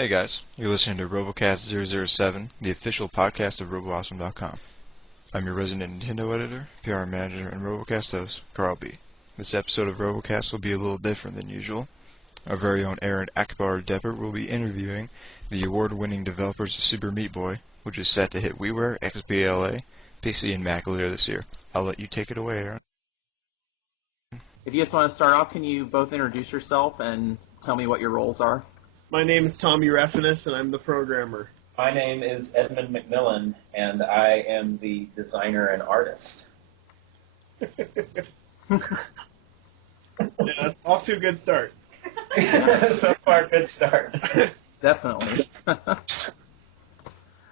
Hey guys, you're listening to RoboCast 007, the official podcast of RoboAwesome.com. I'm your resident Nintendo editor, PR manager, and RoboCast host, Carl B. This episode of RoboCast will be a little different than usual. Our very own Aaron Akbar Deppert will be interviewing the award-winning developers of Super Meat Boy, which is set to hit WiiWare, XBLA, PC, and Mac later this year. I'll let you take it away, Aaron. If you just want to start off, can you both introduce yourself and tell me what your roles are? My name is Tommy Refenes, and I'm the programmer. My name is Edmund McMillen, and I am the designer and artist. Yeah, that's off to a good start. So far, good start. Definitely.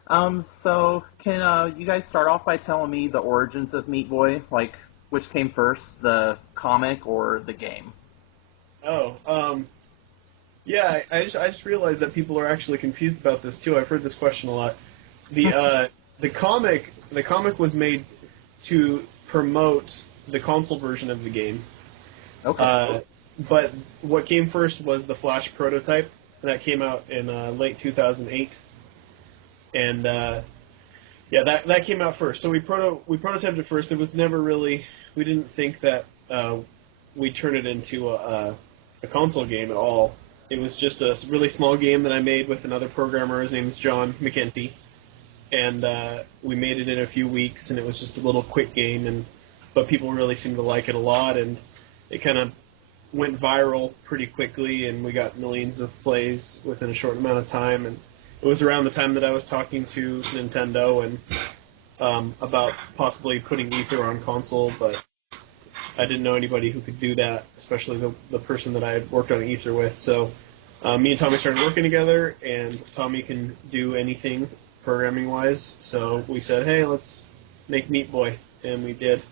So can you guys start off by telling me the origins of Meat Boy? Like, which came first, the comic or the game? Yeah, I just realized that people are actually confused about this too. I've heard this question a lot. The comic was made to promote the console version of the game. Okay. But what came first was the Flash prototype, and that came out in late 2008. And that came out first. So we prototyped it first. It was never really, we didn't think that we'd turn it into a console game at all. It was just a really small game that I made with another programmer. His name is John McEntee. And we made it in a few weeks, and it was just a little quick game, but people really seemed to like it a lot, and it kind of went viral pretty quickly, and we got millions of plays within a short amount of time. And it was around the time that I was talking to Nintendo and about possibly putting Ether on console, but I didn't know anybody who could do that, especially the person that I had worked on Ether with. So me and Tommy started working together, and Tommy can do anything programming-wise. So we said, hey, let's make Meat Boy, and we did.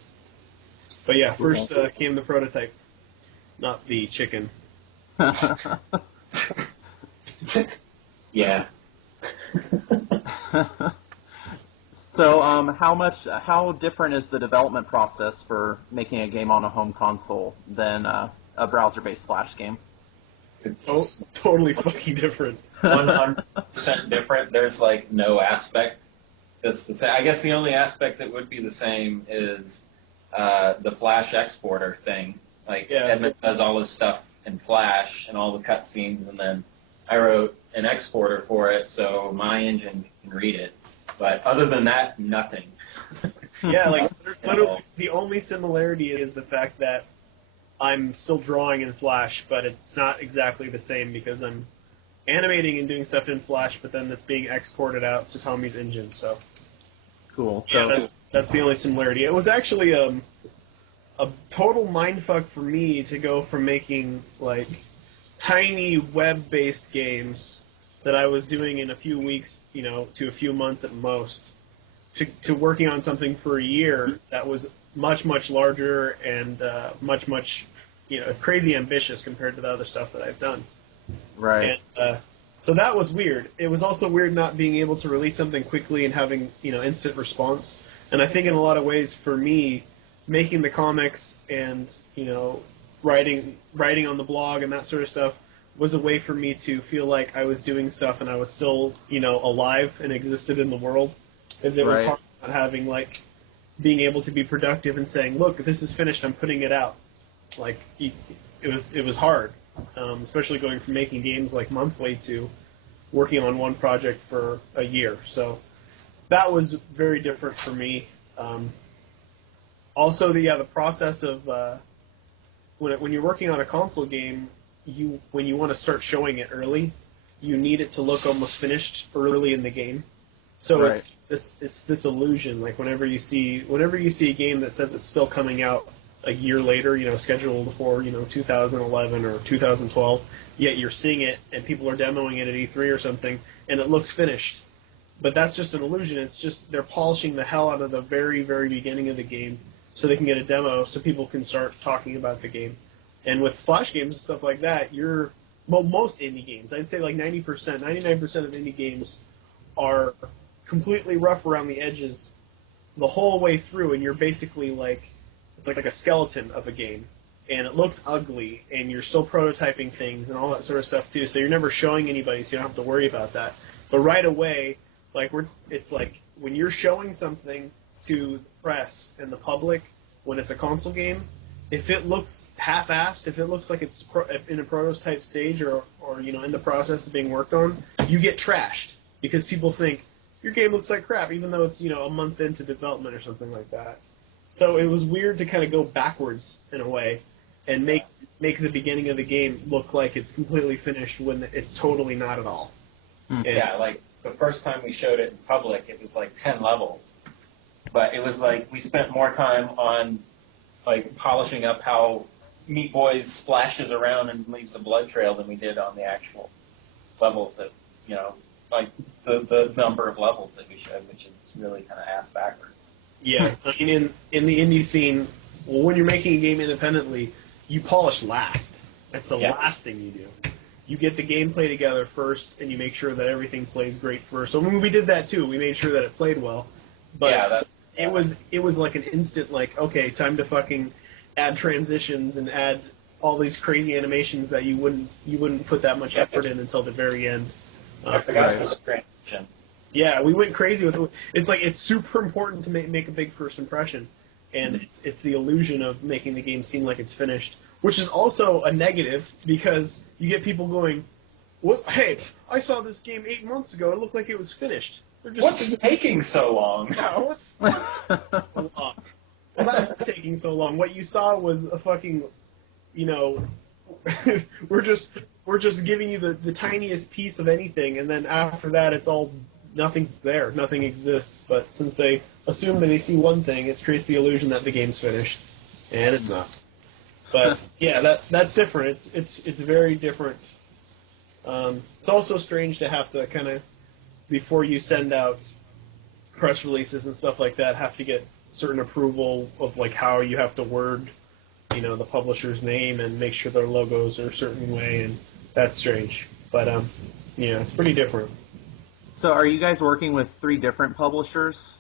But yeah, first came the prototype, not the chicken. Yeah. So, how different is the development process for making a game on a home console than a browser-based Flash game? It's Totally fucking different. 100% different. There's like no aspect that's the same. I guess the only aspect that would be the same is the Flash exporter thing. Like Edmund does all his stuff in Flash and all the cutscenes, and then I wrote an exporter for it so my engine can read it. But other than that, nothing. Yeah, like literally the only similarity is the fact that I'm still drawing in Flash, but it's not exactly the same because I'm animating and doing stuff in Flash, but then it's being exported out to Tommy's engine. So cool. So yeah, that's the only similarity. It was actually a total mindfuck for me to go from making like tiny web-based games that I was doing in a few weeks, to a few months at most, to working on something for a year that was much, much larger and much, it's crazy ambitious compared to the other stuff that I've done. Right. And so that was weird. It was also weird not being able to release something quickly and having, instant response. And I think in a lot of ways, for me, making the comics and, writing on the blog and that sort of stuff was a way for me to feel like I was doing stuff and I was still, alive and existed in the world. Because it was hard not having, being able to be productive and saying, look, this is finished, I'm putting it out. It was hard, especially going from making games, monthly to working on one project for a year. So that was very different for me. Also, the process of when you're working on a console game, when you want to start showing it early, you need it to look almost finished early in the game. So it's this illusion. Like whenever you see a game that says it's still coming out a year later, scheduled for 2011 or 2012, yet you're seeing it and people are demoing it at E3 or something, and it looks finished. But that's just an illusion. It's just they're polishing the hell out of the very, very beginning of the game so they can get a demo so people can start talking about the game. And with Flash games and stuff like that, most indie games, I'd say 90%, 99% of indie games are completely rough around the edges the whole way through, and you're basically it's like a skeleton of a game. and it looks ugly, and you're still prototyping things and all that sort of stuff too. So you're never showing anybody, so you don't have to worry about that. But right away, it's like when you're showing something to the press and the public when it's a console game, if it looks half-assed, if it looks like it's in a prototype stage or in the process of being worked on, you get trashed because people think your game looks like crap, even though it's a month into development or something like that. So it was weird to kind of go backwards in a way and make the beginning of the game look like it's completely finished when it's totally not at all. Yeah, like the first time we showed it in public, it was like 10 levels. But it was like we spent more time on like polishing up how Meat Boy splashes around and leaves a blood trail than we did on the actual levels that, like the number of levels that we showed, which is really kind of ass backwards. Yeah, I mean, in the indie scene, when you're making a game independently, you polish last. That's the last thing you do. You get the gameplay together first, and you make sure that everything plays great first. So we did that too. We made sure that it played well. But it was like an instant, like, okay, time to fucking add transitions and add all these crazy animations that you wouldn't put that much effort in until the very end. I forgot the transitions. Yeah, we went crazy with it. It's like it's super important to make a big first impression, and it's the illusion of making the game seem like it's finished, which is also a negative because you get people going, "Hey, I saw this game 8 months ago. It looked like it was finished." What's taking so long? Yeah, what's so long? Well, that's what's taking so long. What you saw was a fucking, we're just giving you the tiniest piece of anything, and then after that, it's all. Nothing's there. Nothing exists. But since they assume that they see one thing, it creates the illusion that the game's finished, and it's not. But yeah, that's different. It's very different. It's also strange to have to kind of, before you send out press releases and stuff like that, have to get certain approval of like how you have to word, the publisher's name and make sure their logos are a certain way, and that's strange. But it's pretty different. So are you guys working with 3 different publishers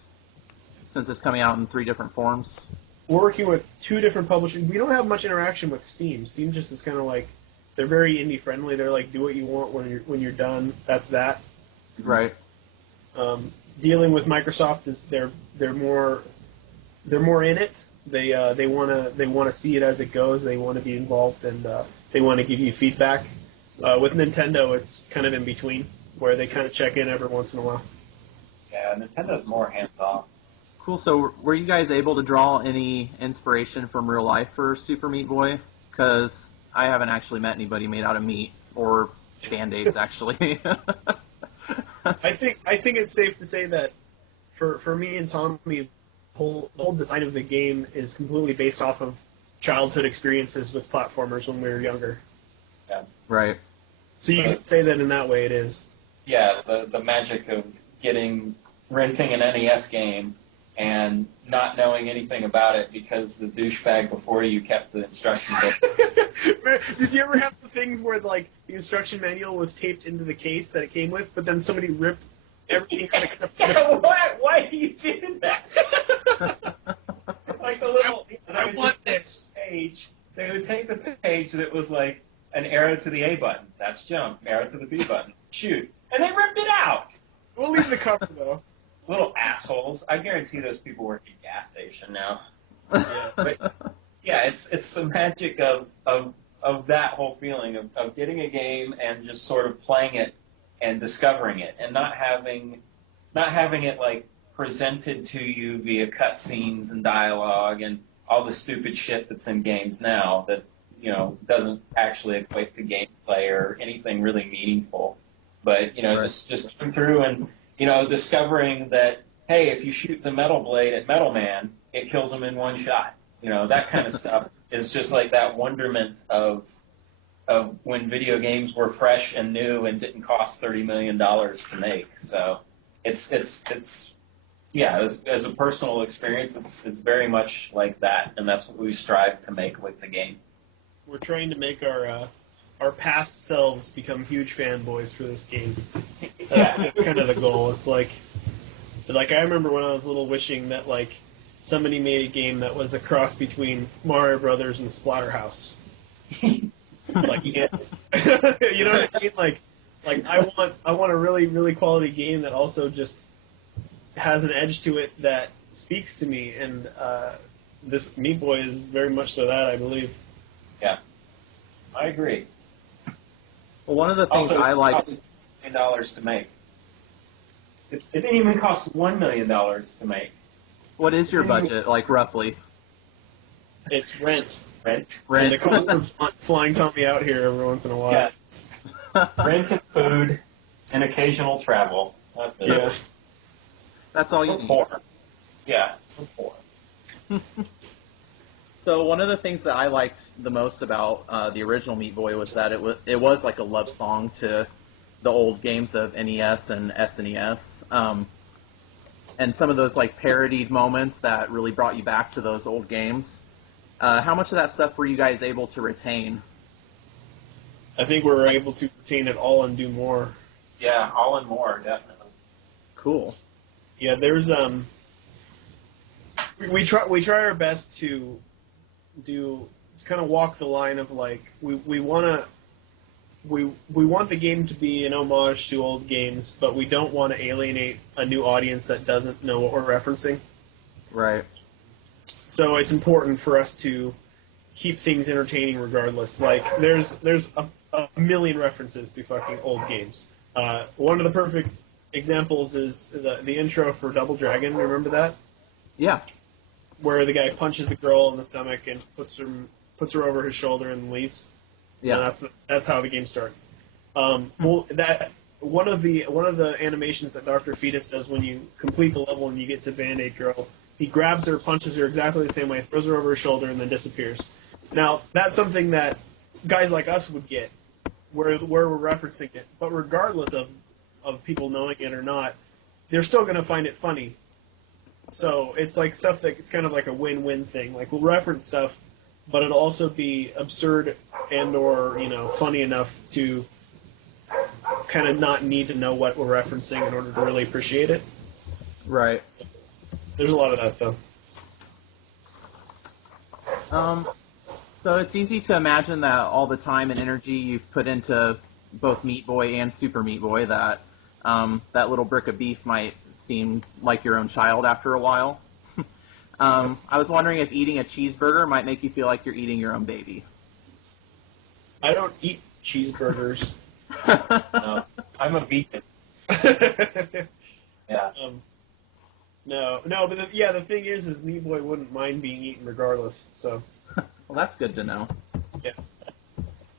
since it's coming out in 3 different forms? We're working with 2 different publishers. We don't have much interaction with Steam. Steam just is kind of like, they're very indie friendly. They're like, do what you want when you're done. That's that. Right. Dealing with Microsoft is they're more in it. They want to see it as it goes. They want to be involved, and they want to give you feedback. With Nintendo, it's kind of in between, where they kind of check in every once in a while. Yeah, Nintendo's more hands-off. Cool. So were you guys able to draw any inspiration from real life for Super Meat Boy? Because I haven't actually met anybody made out of meat or Band-Aids, actually. I think it's safe to say that for me and Tommy, the whole design of the game is completely based off of childhood experiences with platformers when we were younger. Yeah. Right. So you could say that in that way it is. Yeah, the magic of renting an NES game and not knowing anything about it because the douchebag before you kept the instruction book. Did you ever have the things where like the instruction manual was taped into the case that it came with, but then somebody ripped everything out except for why do you do that? Like the little I want this page. They would take the page that was like an arrow to the A button. That's jump. Arrow to the B button. Shoot. And they ripped it out. We'll leave the cover, though. Little assholes. I guarantee those people work at a gas station now. Yeah. But, yeah, it's the magic of that whole feeling of getting a game and just sort of playing it and discovering it and not having it, like, presented to you via cutscenes and dialogue and all the stupid shit that's in games now that, doesn't actually equate to gameplay or anything really meaningful. But, Right. just going through and, discovering that, hey, if you shoot the metal blade at Metal Man, it kills him in one shot. That kind of stuff is just like that wonderment of when video games were fresh and new and didn't cost $30 million to make. So it's as a personal experience, it's very much like that, and that's what we strive to make with the game. We're trying to make our past selves become huge fanboys for this game. That's kind of the goal. It's like I remember when I was little wishing that like somebody made a game that was a cross between Mario Brothers and Splatterhouse. Like, yeah. You know what I mean? Like I want a really, really quality game that also just has an edge to it that speaks to me, and this Meat Boy is very much so that, I believe. Yeah, I agree. Well, one of the things Also, I liked... $1 million to make. It didn't even cost $1 million to make. What is your budget, like, roughly? It's rent. Rent. And the cost of flying Tommy out here every once in a while. Yeah. Rent and food and occasional travel. That's it. Yeah. That's all you We're need. poor. Yeah, we're poor. So one of the things that I liked the most about the original Meat Boy was that it was like a love song to the old games of NES and SNES, and some of those like parodied moments that really brought you back to those old games. How much of that stuff were you guys able to retain? I think we're able to retain it all and do more. Yeah, all and more, definitely. Cool. Yeah, there's we try our best to kind of walk the line of like we want the game to be an homage to old games, but we don't want to alienate a new audience that doesn't know what we're referencing. Right. So it's important for us to keep things entertaining regardless. Like there's a million references to fucking old games. One of the perfect examples is the intro for Double Dragon. Remember that? Yeah. Where the guy punches the girl in the stomach and puts her over his shoulder and leaves. Yeah. And that's how the game starts. Well, that one of the animations that Dr. Fetus does when you complete the level and you get to Band-Aid Girl, he grabs her, punches her exactly the same way, throws her over his shoulder, and then disappears. Now, that's something that guys like us would get, where we're referencing it. But regardless of people knowing it or not, they're still going to find it funny. So it's like stuff that it's kind of like a win-win thing. Like we'll reference stuff, but it'll also be absurd and or funny enough to kind of not need to know what we're referencing in order to really appreciate it. Right. So, there's a lot of that though. So it's easy to imagine that all the time and energy you've put into both Meat Boy and Super Meat Boy, that that little brick of beef might seem like your own child after a while. I was wondering if eating a cheeseburger might make you feel like you're eating your own baby. I don't eat cheeseburgers. No, I'm a vegan. Yeah. No, but the thing is Meat Boy wouldn't mind being eaten regardless. So. Well, that's good to know. Yeah.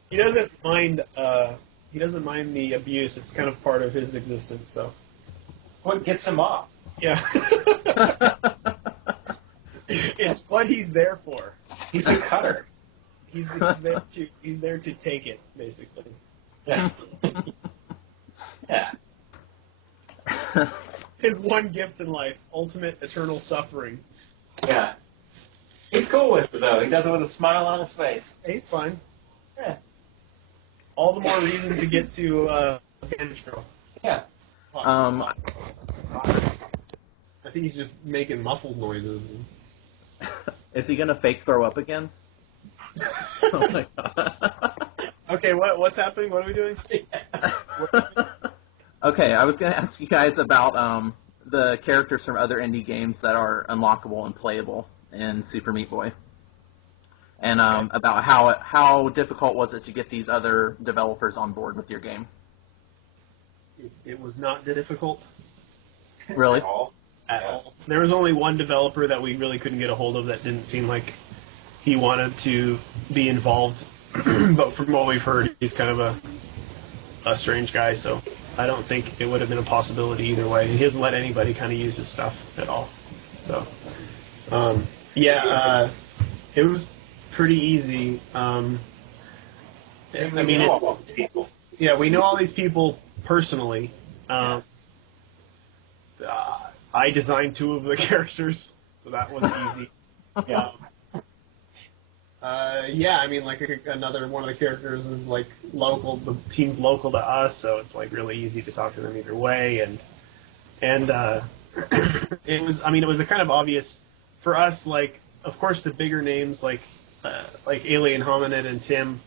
He doesn't mind. He doesn't mind the abuse. It's kind of part of his existence. So. What gets him off? Yeah. It's what he's there for. He's a cutter. He's there to take it, basically. Yeah. Yeah. His one gift in life, ultimate eternal suffering. Yeah. He's cool with it, though. He does it with a smile on his face. He's fine. Yeah. All the more reason to get to Bandage Girl. Yeah. I think he's just making muffled noises. Is he gonna fake throw up again? Oh my god. Okay, what's happening? What are we doing? Okay, I was gonna ask you guys about the characters from other indie games that are unlockable and playable in Super Meat Boy, and about how difficult was it to get these other developers on board with your game? It was not difficult. Really? At all. There was only one developer that we really couldn't get a hold of that didn't seem like he wanted to be involved. But from what we've heard, he's kind of a strange guy, so I don't think it would have been a possibility either way. He hasn't let anybody kind of use his stuff at all. So, it was pretty easy. We know all these people personally. I designed 2 of the characters, so that was easy. Yeah. Another one of the characters is like local. The team's local to us, so it's like really easy to talk to them either way. And it was a kind of obvious for us, like, of course, the bigger names like Alien Hominid and Tim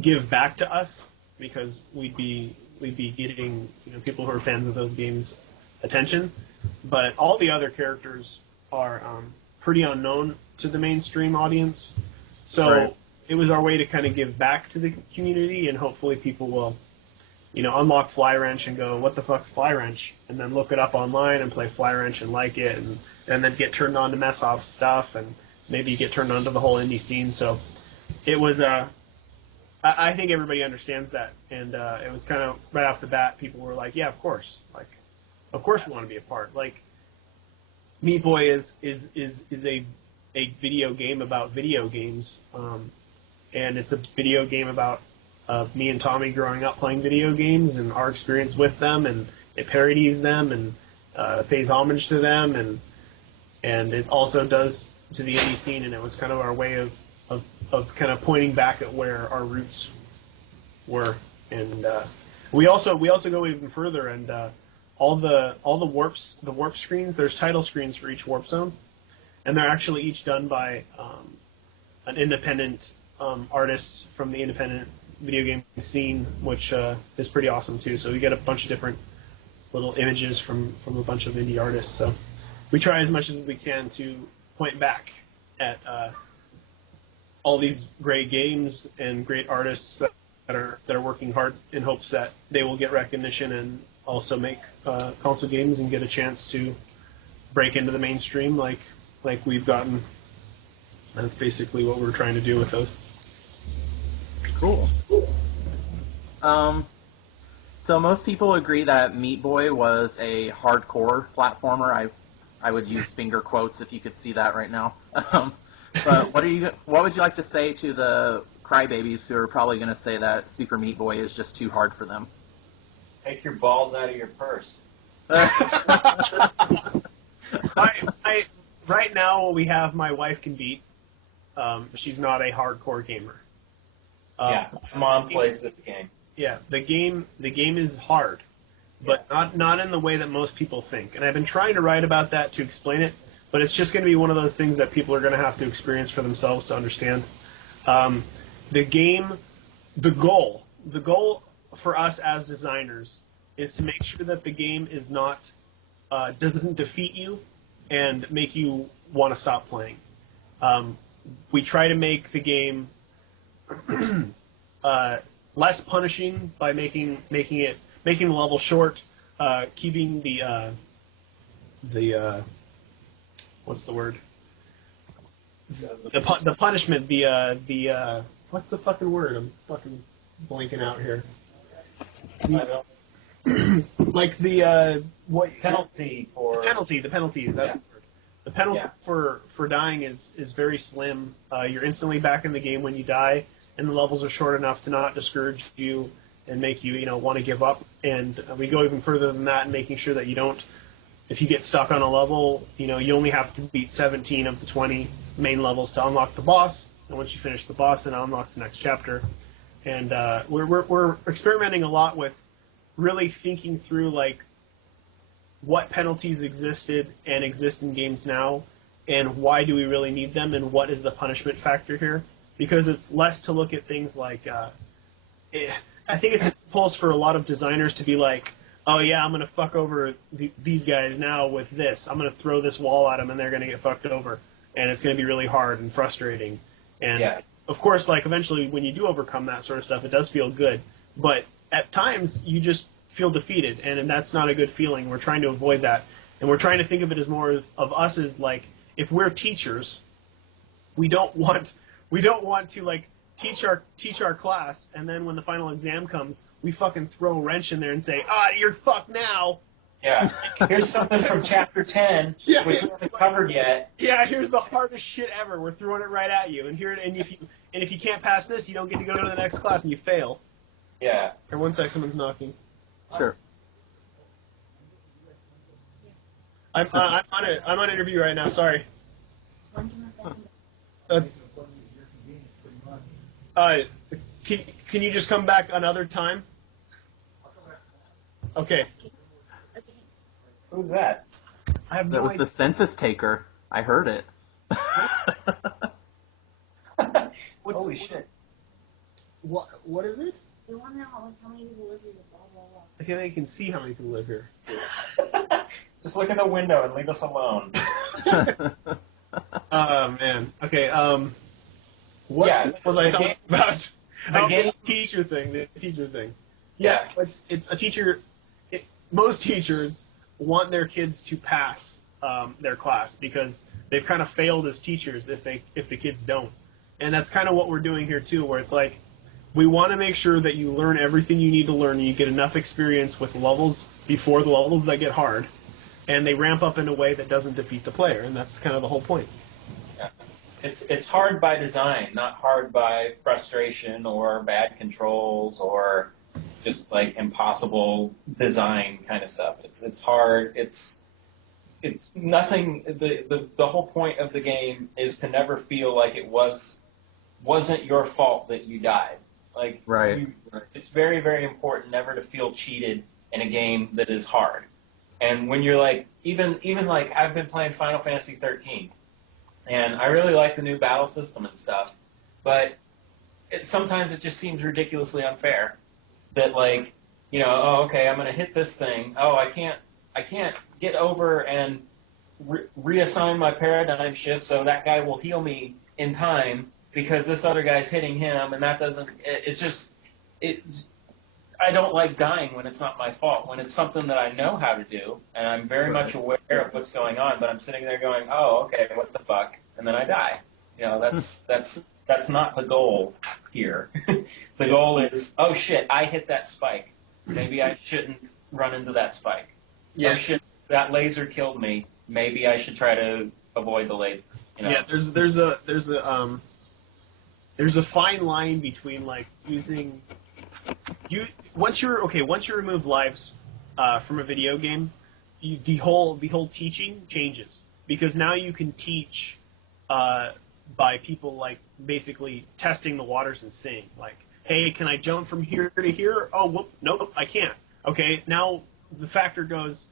give back to us because we'd be getting people who are fans of those games attention, but all the other characters are pretty unknown to the mainstream audience. So Right. it was our way to kind of give back to the community, and hopefully people will, unlock Fly Wrench and go, what the fuck's Fly Wrench? And then look it up online and play Fly Wrench and like it, and then get turned on to Mess Off stuff, and maybe get turned on to the whole indie scene. So it was, I think everybody understands that, and it was kind of right off the bat, people were like, yeah, of course. Like, of course we want to be a part. Like, Meat Boy is a video game about video games, and it's a video game about me and Tommy growing up playing video games and our experience with them, and it parodies them and pays homage to them, and it also does to the indie scene, and it was kind of our way of kind of pointing back at where our roots were, and we also go even further, and all the warp screens, there's title screens for each warp zone, and they're actually each done by an independent artist from the independent video game scene, which is pretty awesome too. So we get a bunch of different little images from a bunch of indie artists. So we try as much as we can to point back at all these great games and great artists that are working hard in hopes that they will get recognition and also make console games and get a chance to break into the mainstream like we've gotten. That's basically what we're trying to do with those. Cool. So most people agree that Meat Boy was a hardcore platformer. I would use finger quotes if you could see that right now. But what would you like to say to the crybabies who are probably going to say that Super Meat Boy is just too hard for them? Take your balls out of your purse. Right now, we have my wife can beat. She's not a hardcore gamer. Yeah, my mom plays this game. Yeah, the game is hard, but not in the way that most people think. And I've been trying to write about that to explain it, but it's just going to be one of those things that people are going to have to experience for themselves to understand. The goal for us as designers is to make sure that the game is not doesn't defeat you and make you want to stop playing. We try to make the game less punishing by making the level short, keeping the what's the word? The punishment, what's the fucking word? I'm fucking blanking out here. I don't. Like the Penalty for... The penalty. That's the word. The penalty for dying is very slim. You're instantly back in the game when you die, and the levels are short enough to not discourage you and make you want to give up. And we go even further than that in making sure that you don't. If you get stuck on a level, you only have to beat 17 of the 20 main levels to unlock the boss. And once you finish the boss, then it unlocks the next chapter. And we're experimenting a lot with really thinking through like what penalties existed and exist in games now, and why do we really need them, and what is the punishment factor here? Because it's less to look at things like I think it's an impulse for a lot of designers to be like, oh yeah, I'm going to fuck over these guys now with this. I'm going to throw this wall at them and they're going to get fucked over. And it's going to be really hard and frustrating. And of course, like eventually when you do overcome that sort of stuff, it does feel good. But at times you just feel defeated, and that's not a good feeling. We're trying to avoid that. And we're trying to think of it as more of us as like, if we're teachers, we don't want to like teach our class, and then when the final exam comes, we fucking throw a wrench in there and say, you're fucked now. Yeah. Here's something from chapter 10, which we haven't covered yet. Yeah, here's the hardest shit ever. We're throwing it right at you, and if you can't pass this, you don't get to go to the next class, and you fail. Yeah. Or one sec, someone's knocking. Sure. I'm on interview right now. Sorry. Can you just come back another time? Okay. Who's that? I have That no was idea. the census taker. I heard it. Holy shit. What is it? They want to know how many people live here, blah, blah, blah. Okay, they can see how many people live here. Just look at the window and leave us alone. Oh, man. Okay, what Yeah, was I the talking game- about? the game- The teacher thing. Yeah. It's a teacher. Most teachers want their kids to pass their class because they've kind of failed as teachers if the kids don't. And that's kind of what we're doing here too, where it's like we want to make sure that you learn everything you need to learn and you get enough experience with levels before the levels that get hard, and they ramp up in a way that doesn't defeat the player, and that's kind of the whole point. Yeah. It's hard by design, not hard by frustration or bad controls or just like impossible design kind of stuff. It's hard. It's nothing. The whole point of the game is to never feel like it wasn't your fault that you died. Like, Right. It's very, very important never to feel cheated in a game that is hard. And when you're like, even like I've been playing Final Fantasy 13, and I really like the new battle system and stuff, but sometimes it just seems ridiculously unfair. That like, oh, okay, I'm gonna hit this thing. Oh, I can't get over and reassign my paradigm shift so that guy will heal me in time because this other guy's hitting him, and that doesn't. I don't like dying when it's not my fault. When it's something that I know how to do, and I'm very much aware of what's going on, but I'm sitting there going, oh, okay, what the fuck, and then I die. That's not the goal here. The goal is, oh shit, I hit that spike. Maybe I shouldn't run into that spike. Yeah. Oh shit, that laser killed me. Maybe I should try to avoid the laser. Yeah, there's a fine line between like using once you remove lives from a video game, the whole teaching changes because now you can teach by people like basically testing the waters and seeing like, hey, can I jump from here to here? Oh, whoop, nope, I can't. Okay, now the factor goes,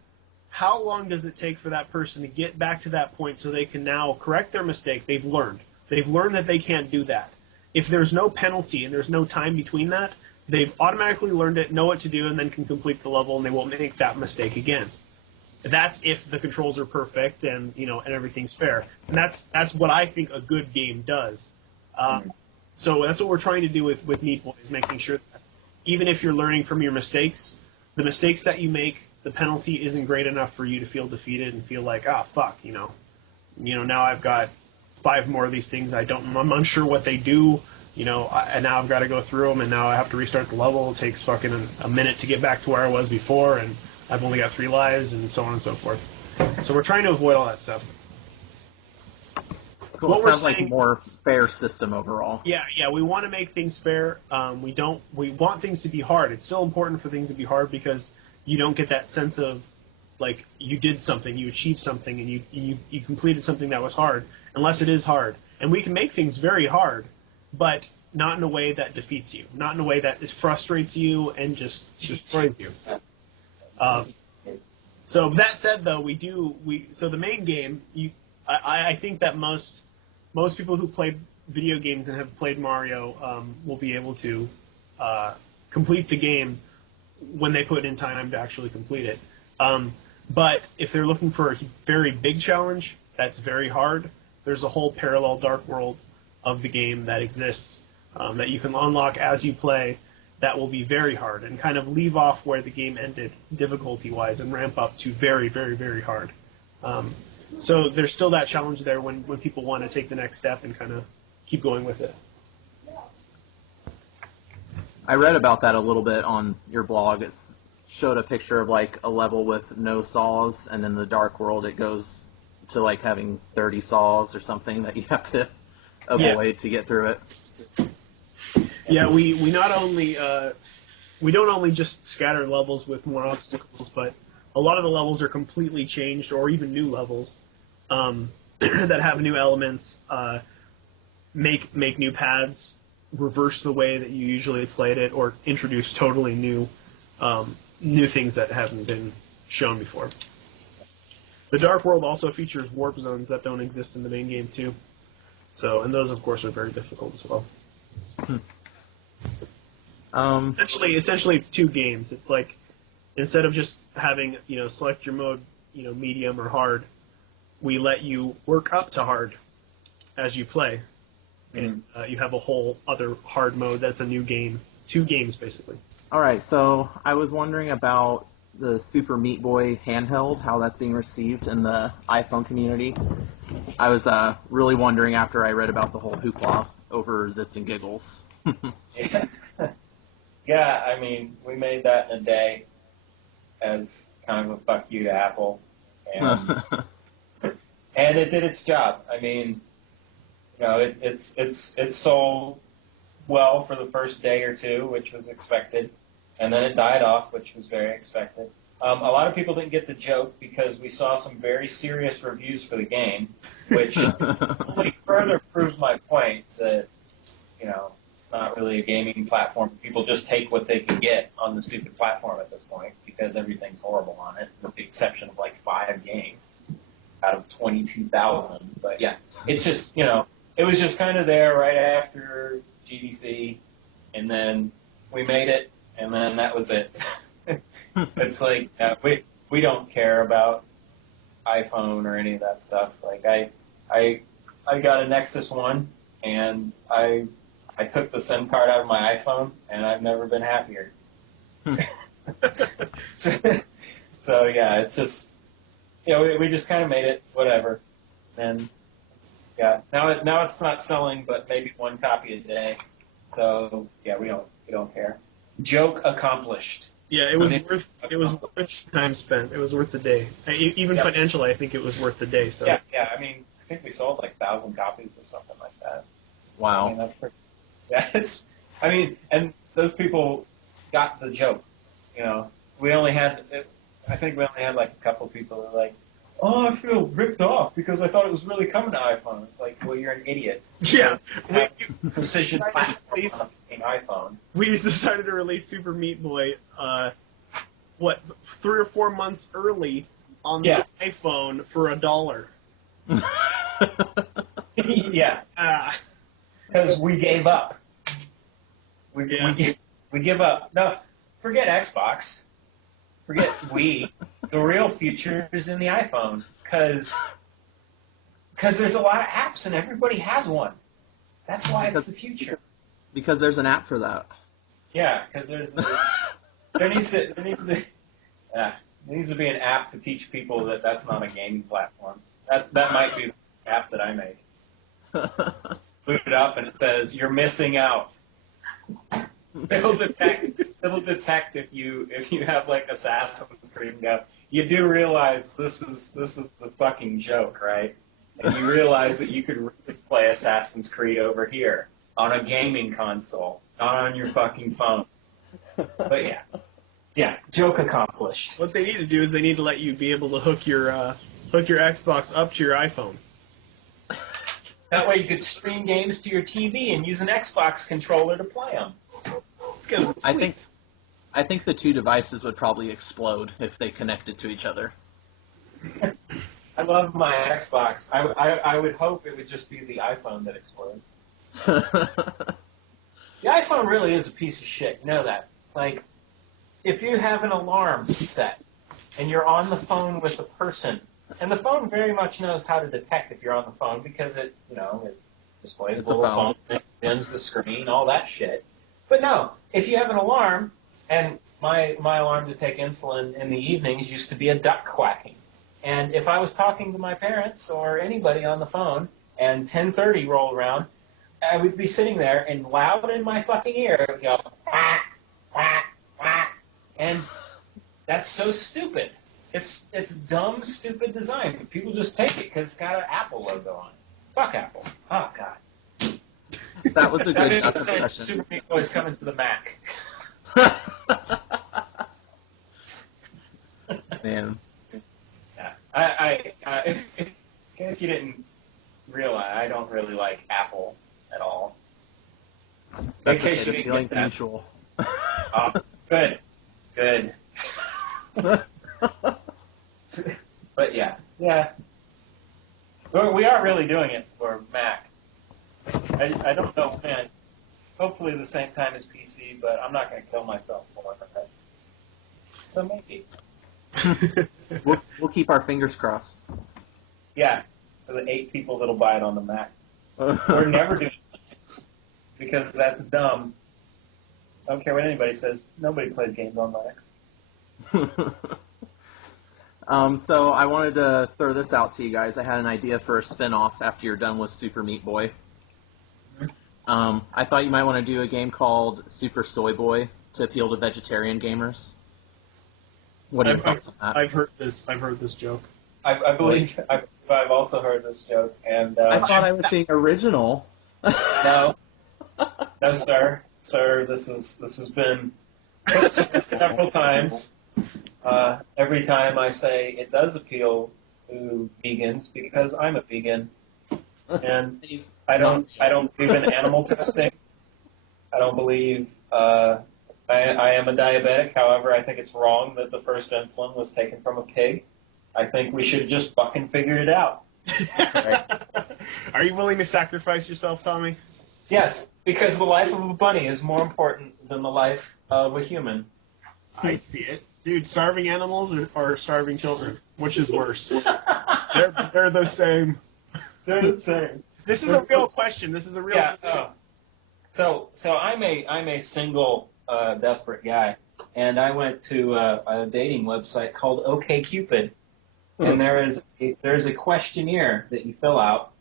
how long does it take for that person to get back to that point so they can now correct their mistake? They've learned that they can't do that. If there's no penalty and there's no time between that, they've automatically learned it, know what to do, and then can complete the level, and they won't make that mistake again. That's if the controls are perfect and and everything's fair. And that's what I think a good game does. So that's what we're trying to do with Meat Boy, is making sure that even if you're learning from your mistakes, the mistakes that you make, the penalty isn't great enough for you to feel defeated and feel like, fuck, now I've got 5 more of these things I'm unsure what they do, and now I've got to go through them, and now I have to restart the level. It takes fucking a minute to get back to where I was before, and I've only got 3 lives, and so on and so forth. So we're trying to avoid all that stuff. Cool. What It we're sounds like a saying- more fair system overall. Yeah, we want to make things fair. We want things to be hard. It's still important for things to be hard because you don't get that sense of like you did something, you achieved something, and you completed something that was hard, unless it is hard. And we can make things very hard, but not in a way that defeats you, not in a way that frustrates you and just destroys you. So that said, though, so the main game, I think that most people who play video games and have played Mario will be able to complete the game when they put in time to actually complete it. But if they're looking for a very big challenge, that's very hard. There's a whole parallel dark world of the game that exists that you can unlock as you play that will be very hard and kind of leave off where the game ended difficulty-wise and ramp up to very, very, very hard. So there's still that challenge there when people want to take the next step and kind of keep going with it. I read about that a little bit on your blog. It showed a picture of like a level with no saws, and in the dark world it goes to like having 30 saws or something that you have to avoid to get through it. Yeah, we not only we don't only just scatter levels with more obstacles, but a lot of the levels are completely changed or even new levels that have new elements, make new paths, reverse the way that you usually played it, or introduce totally new things that haven't been shown before. The Dark World also features warp zones that don't exist in the main game too. So, and those of course are very difficult as well. Essentially, it's 2 games. It's like instead of just having select your mode, medium or hard, we let you work up to hard as you play, and you have a whole other hard mode that's a new game. 2 games basically. All right, so I was wondering about the Super Meat Boy handheld, how that's being received in the iPhone community. I was really wondering after I read about the whole hoopla over zits and giggles. Yeah, I mean, we made that in a day as kind of a fuck you to Apple, and and it did its job. I mean, it's sold well for the first day or 2, which was expected, and then it died off, which was very expected. A lot of people didn't get the joke because we saw some very serious reviews for the game, which only further proves my point that, it's not really a gaming platform. People just take what they can get on the stupid platform at this point because everything's horrible on it, with the exception of like 5 games out of 22,000. But yeah, it's just, it was just kind of there right after GDC, and then we made it, and then that was it. It's like we don't care about iPhone or any of that stuff. Like I got a Nexus 1, and I took the SIM card out of my iPhone, and I've never been happier. So yeah, it's just we just kind of made it whatever, and yeah, now it's not selling, but maybe 1 copy a day. So yeah, we don't care. Joke accomplished. Yeah, it was worth time spent. It was worth the day. Even financially, I think it was worth the day. So yeah. I mean, I think we sold like 1,000 copies or something like that. Wow. I mean, that's pretty. Yeah, and those people got the joke. We only had, I think we only had like a couple people that were like, "Oh, I feel ripped off because I thought it was really coming to iPhone." It's like, well, you're an idiot. Yeah. Precision platform on an iPhone. We decided to release Super Meat Boy, 3 or 4 months early on the iPhone for $1. Yeah. Because we gave up. We give up. No, forget Xbox. Forget Wii. The real future is in the iPhone because there's a lot of apps and everybody has one. That's why it's the future. Because there's an app for that. Yeah, because there needs to be an app to teach people that that's not a gaming platform. That might be the app that I made. Boot it up and it says you're missing out. It'll detect if you have like Assassin's Creed and go, you do realize this is a fucking joke, right? And you realize that you could really play Assassin's Creed over here on a gaming console, not on your fucking phone. But yeah, joke accomplished. What they need to do is they need to let you be able to hook your Xbox up to your iPhone. That way you could stream games to your TV and use an Xbox controller to play them. It's gonna be sweet. I think the 2 devices would probably explode if they connected to each other. I love my Xbox. I would hope it would just be the iPhone that explodes. The iPhone really is a piece of shit. You know that. Like, if you have an alarm set and you're on the phone with a person, and the phone very much knows how to detect if you're on the phone because it displays the little phone, it dims the screen, all that shit. But no, if you have an alarm, and my alarm to take insulin in the evenings used to be a duck quacking. And if I was talking to my parents or anybody on the phone and 10:30 rolled around, I would be sitting there and loud in my fucking ear, it would go, quack, quack, quack. And that's so stupid. It's dumb, stupid design, but people just take it because it's got an Apple logo on it. Fuck Apple. Oh, God. That was a good impression. Super Meat Boy's coming to the Mac. Man. Yeah. In case you didn't realize, I don't really like Apple at all. That's in case okay, you the didn't feeling's get that. mutual. Good. But yeah, Yeah. Well, we are really doing it for Mac. I don't know when. Hopefully the same time as PC, but I'm not going to kill myself for it. So maybe. We'll keep our fingers crossed. Yeah, for the 8 people that'll buy it on the Mac. We're never doing this because that's dumb. I don't care what anybody says. Nobody plays games on Linux. So I wanted to throw this out to you guys. I had an idea for a spin-off after you're done with Super Meat Boy. I thought you might want to do a game called Super Soy Boy to appeal to vegetarian gamers. What are your thoughts on that? I've heard this joke. I believe I've also heard this joke, and I thought I was being original. no, sir. This has been several times. Every time I say it does appeal to vegans because I'm a vegan, and I don't believe in animal testing. I don't believe. I am a diabetic. However, I think it's wrong that the first insulin was taken from a pig. I think we should just fucking figure it out. Right. Are you willing to sacrifice yourself, Tommy? Yes, because the life of a bunny is more important than the life of a human. I see it. Dude, starving animals or starving children? Which is worse? They're the same. They're the same. This is a real question. This is a real question. So I'm a single desperate guy, and I went to a dating website called OkCupid, and there's a questionnaire that you fill out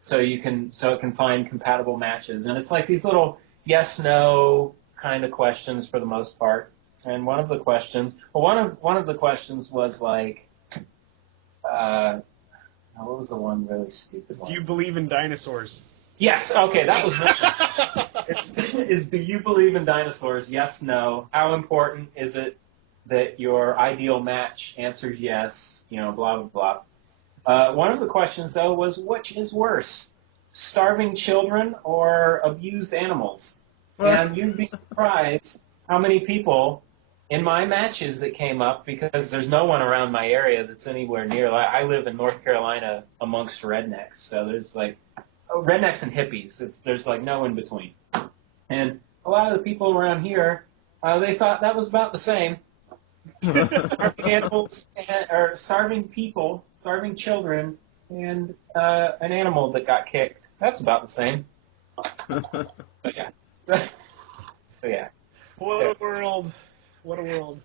so it can find compatible matches, and it's like these little yes no kind of questions for the most part. And one of the questions was like, what was the one really stupid one? Do you believe in dinosaurs? Yes. Okay, that was it. Do you believe in dinosaurs? Yes, no. How important is it that your ideal match answers yes? Blah, blah, blah. One of the questions, though, was which is worse, starving children or abused animals? And you'd be surprised how many people in my matches that came up, because there's no one around my area that's anywhere near. I live in North Carolina amongst rednecks, so there's like rednecks and hippies. There's like no in between. And a lot of the people around here, they thought that was about the same. Starving animals, or starving people, starving children, and an animal that got kicked. That's about the same. But yeah. So yeah. What a world. What a world.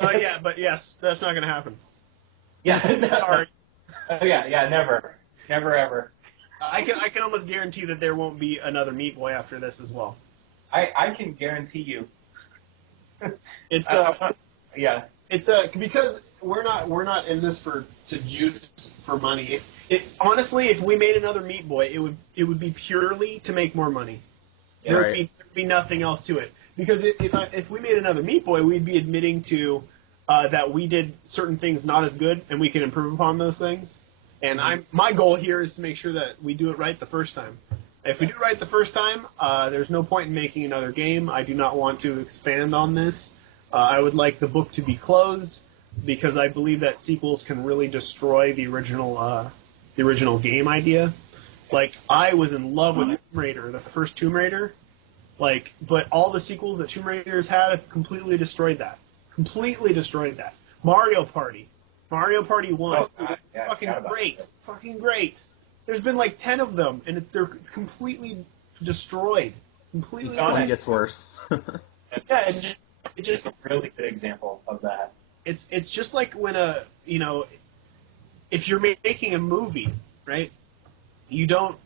Yeah, but yes, that's not going to happen. Yeah. Sorry. Yeah, never. Never ever. I can almost guarantee that there won't be another Meat Boy after this as well. I can guarantee you. It's yeah. It's because we're not in this to juice for money. Honestly, if we made another Meat Boy, it would be purely to make more money. Yeah, There'd be nothing else to it. Because if we made another Meat Boy, we'd be admitting to that we did certain things not as good, and we can improve upon those things. And my goal here is to make sure that we do it right the first time. If we do it right the first time, there's no point in making another game. I do not want to expand on this. I would like the book to be closed because I believe that sequels can really destroy the original game idea. Like, I was in love with Tomb Raider, the first Tomb Raider. But all the sequels that Tomb Raiders had have completely destroyed that. Mario Party 1, fucking great, fucking great. There's been like 10 of them, and it's completely destroyed. Completely. It gets worse. Yeah, it just a really good example of that. It's just like when if you're making a movie, right? You don't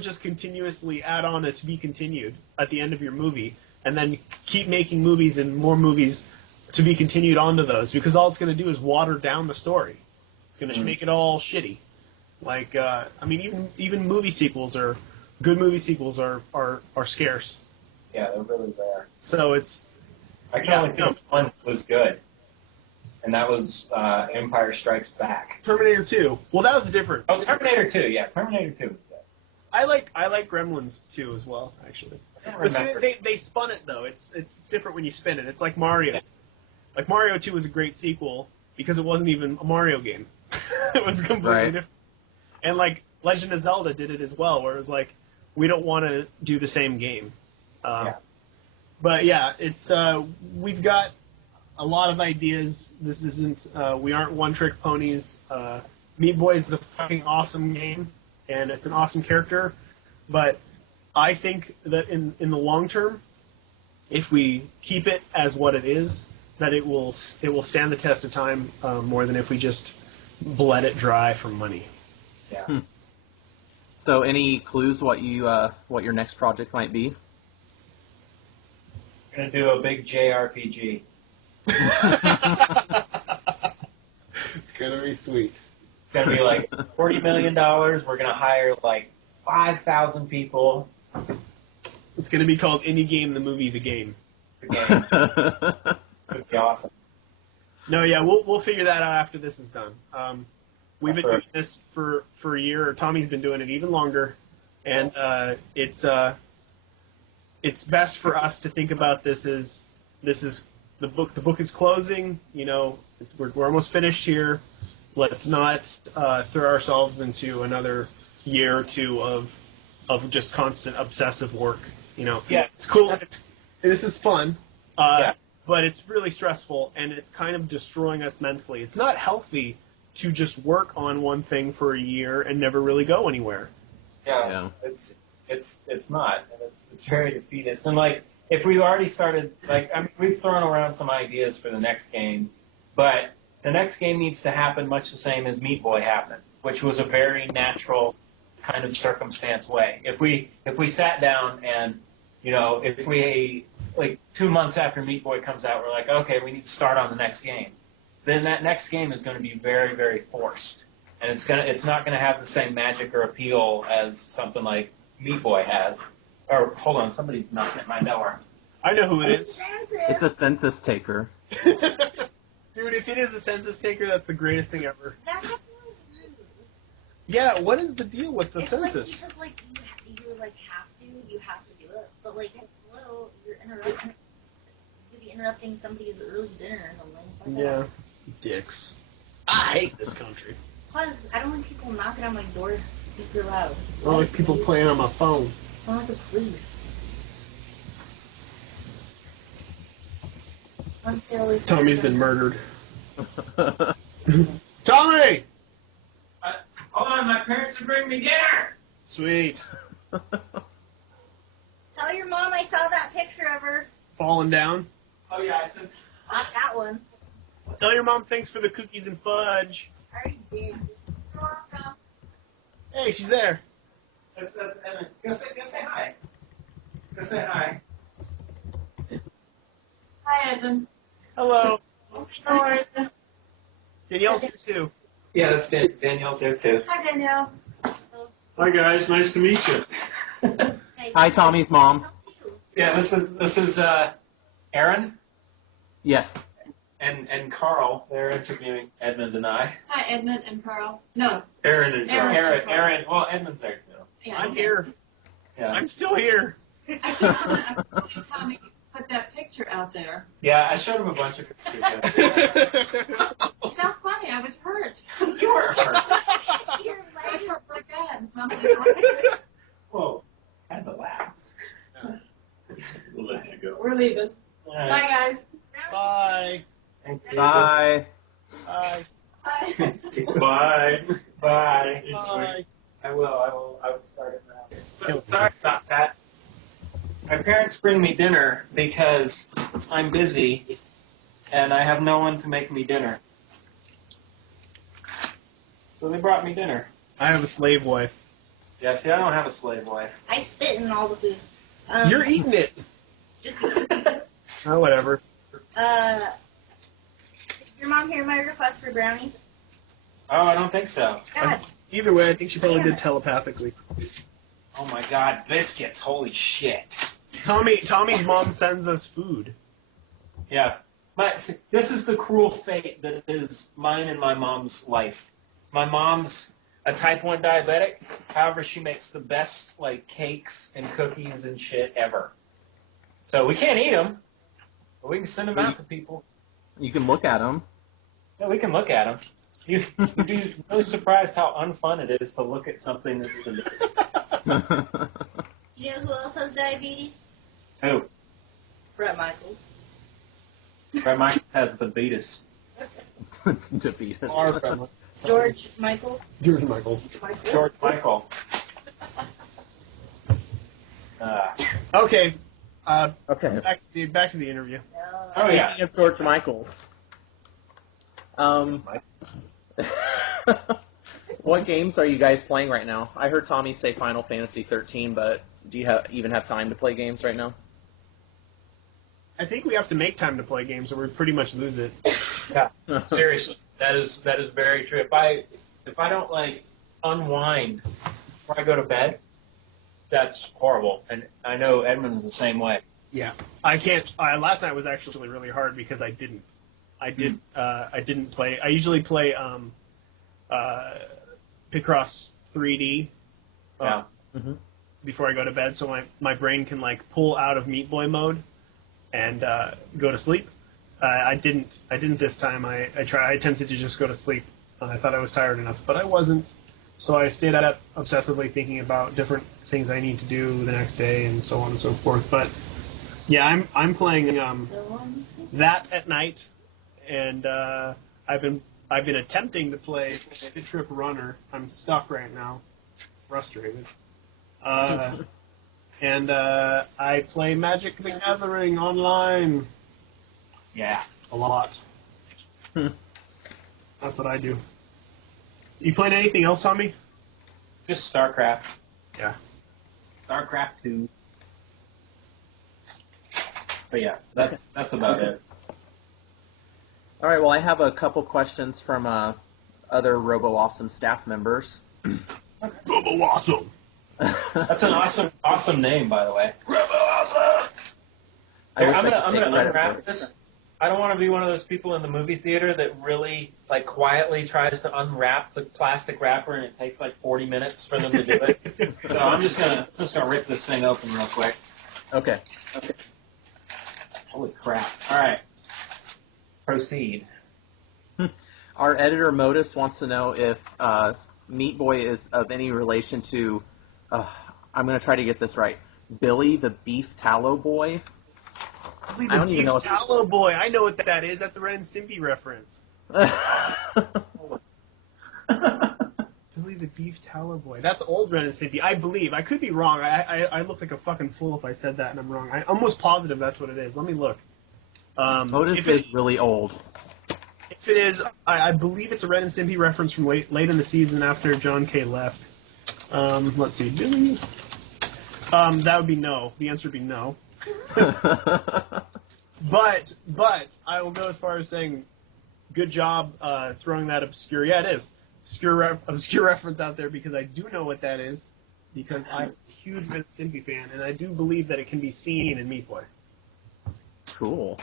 just continuously add on a to be continued at the end of your movie and then keep making movies and more movies to be continued onto those, because all it's going to do is water down the story. It's going to make it all shitty. Like, even movie sequels good movie sequels are scarce. Yeah, they're really rare. So it's. I can only think one was good, and that was Empire Strikes Back. Terminator 2. Well, that was different. Oh, Terminator 2. Yeah, Terminator 2 was good. I like Gremlins 2 as well, actually. But see, they spun it though. It's different when you spin it. It's like Mario. Yeah. Like Mario 2 was a great sequel because it wasn't even a Mario game. It was completely different. And like Legend of Zelda did it as well, where it was like, we don't want to do the same game. But yeah, it's we've got a lot of ideas. This isn't we aren't one-trick ponies. Meat Boy is a fucking awesome game, and it's an awesome character. But I think that in the long term, if we keep it as what it is, that it will stand the test of time more than if we just bled it dry for money. Yeah. So, any clues what your next project might be? Gonna do a big JRPG. It's gonna be sweet. It's gonna be like $40 million. We're gonna hire like 5,000 people. It's gonna be called Indie Game, the movie, the game. The game. It's gonna be awesome. No, yeah, we'll figure that out after this is done. We've been doing this for a year. Tommy's been doing it even longer, and it's best for us to think about this as the book. The book is closing. You know, we're almost finished here. Let's not throw ourselves into another year or two of just constant obsessive work. You know, it's cool. This is fun. But it's really stressful, and it's kind of destroying us mentally. It's not healthy to just work on one thing for a year and never really go anywhere. Yeah. It's not, and it's very defeatist. And like, if we've already started, like, I mean, we've thrown around some ideas for the next game, but the next game needs to happen much the same as Meat Boy happened, which was a very natural kind of circumstance way. If we sat down and, you know, if we, like, 2 months after Meat Boy comes out, we're like, okay, we need to start on the next game, then that next game is going to be very, very forced. And it's not going to have the same magic or appeal as something like Meat Boy has. Or, hold on, somebody's knocking at my door. I know who it is. It's a census taker. Dude, if it is a census taker, that's the greatest thing ever. That was rude. Yeah, what is the deal with the It's census? like, because you have to do it. But like, hello, you're interrupting. You'd be interrupting somebody's early dinner and the link. Yeah, dicks. I hate this country. Plus, I don't like people knocking on my door super loud. I don't like people playing on my phone. I don't like the police. Tommy's been murdered. Tommy! Hold on, my parents are bringing me dinner! Sweet. Tell your mom I saw that picture of her. Falling down. Oh, yeah, I said... Not that one. Tell your mom thanks for the cookies and fudge. I already did. Hey, she's there. That's Evan. Go say hi. Go say hi. Hi, Edmund. Hello. How are you? Danielle's here too. Yeah, that's Danielle's there, too. Hi, Danielle. Hi guys, nice to meet you. Hi, Tommy's mom. Yeah, this is Aaron Yes. and Carl. They're interviewing Edmund and I. Hi, Edmund and Carl. No. Aaron and Carl. Aaron. Well, Edmund's there too. Yeah, I'm here. Yeah. I'm still here. I think Tommy put that picture out there. Yeah, I showed him a bunch of pictures. It's not funny. I was hurt. You were hurt. I was hurt like that. And Tommy was like, Whoa, I had to laugh. We'll let you go. we're leaving. All right. Bye, guys. Bye. Thank you. Bye. Bye. Bye. Bye. Bye. Bye. I will start it now. But sorry about that. My parents bring me dinner because I'm busy and I have no one to make me dinner. So they brought me dinner. I have a slave wife. Yeah, see, I don't have a slave wife. I spit in all the food. You're eating it. Just, Oh, whatever. did your mom hear my request for brownies? Oh, I don't think so. God, Either way, I think she probably did telepathically. Oh my God, biscuits! Holy shit! Tommy's mom sends us food. Yeah, this is the cruel fate that is mine and my mom's life. My mom's a type 1 diabetic. However, she makes the best like cakes and cookies and shit ever. So we can't eat them, but we can send them out to people. You can look at them. Yeah, we can look at them. You'd be really surprised how unfun it is to look at something that's the You know who else has diabetes? Who? Brett Michaels. Brett Michaels has the beatus. Defeat us. Our friend. George Michael. George Michael. George Michael. Okay. Okay. Back to the interview. Oh, yeah. Speaking of George Michaels. What games are you guys playing right now? I heard Tommy say Final Fantasy 13, but do you even have time to play games right now? I think we have to make time to play games, or we pretty much lose it. Yeah. Seriously, that is very true. If I don't like unwind before I go to bed, that's horrible. And I know Edmund's the same way. Yeah, I can't. Last night was actually really hard because I didn't play. I usually play Picross 3D before I go to bed, so my brain can like pull out of Meat Boy mode and go to sleep. I didn't this time. I attempted to just go to sleep. I thought I was tired enough, but I wasn't. So I stayed up obsessively thinking about different things I need to do the next day and so on and so forth. But yeah, I'm playing that at night, and I've been attempting to play Hit Trip Runner. I'm stuck right now, frustrated. And I play Magic the Gathering online. Yeah. A lot. That's what I do. You playing anything else, Tommy? Just StarCraft. Yeah. StarCraft 2. But yeah, that's about it. All right, well, I have a couple questions from other RoboAwesome staff members. RoboAwesome! That's an awesome name, by the way. RoboAwesome! I'm gonna unwrap this. I don't want to be one of those people in the movie theater that really like quietly tries to unwrap the plastic wrapper, and it takes like 40 minutes for them to do it. So I'm just gonna rip this thing open real quick. Okay. Holy crap! All right, proceed. Our editor Modus wants to know if Meat Boy is of any relation to. I'm gonna try to get this right. Billy the Beef Tallow Boy. Billy the Beef Tallow Boy. I know what that is. That's a Ren and Stimpy reference. Billy the Beef Tallow Boy. That's old Ren and Stimpy. I believe. I could be wrong. I look like a fucking fool if I said that and I'm wrong. I'm almost positive that's what it is. Let me look. Modus is really old. If it is, I believe it's a Ren and Stimpy reference from late in the season after John K. left. Let's see. Billy. That would be no. The answer would be no. But I will go as far as saying, good job throwing that obscure. Yeah, it is obscure reference out there because I do know what that is because I'm a huge Ren and Stimpy fan and I do believe that it can be seen in Meat Boy. Cool.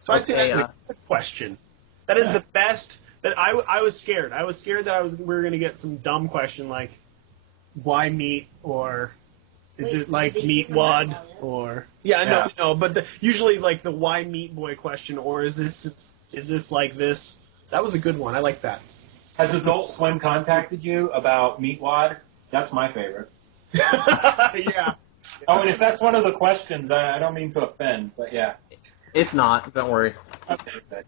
So I'd say that's a good question. That is the best. That I was scared. I was scared that we were going to get some dumb question like, why meat or. Is it like Meat Wad or no, but usually like the why Meat Boy question or is this like this? That was a good one. I like that. Has Adult Swim contacted you about Meat Wad? That's my favorite. Yeah. Oh, and if that's one of the questions, I don't mean to offend, but yeah. It's not. Don't worry. Okay, good.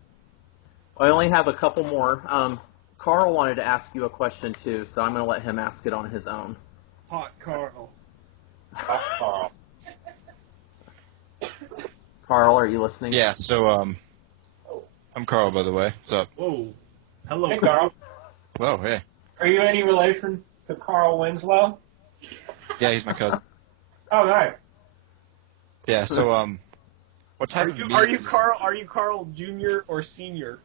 I only have a couple more. Carl wanted to ask you a question too, so I'm going to let him ask it on his own. Hot Carl. Carl. Carl, are you listening? Yeah, so, I'm Carl, by the way. What's up? Whoa. Hello. Hey, Carl. Whoa, hey. Are you any relation to Carl Winslow? Yeah, he's my cousin. Oh, nice. Yeah, so, what type of meat Are you is- Carl? Are you Carl Jr. or Senior?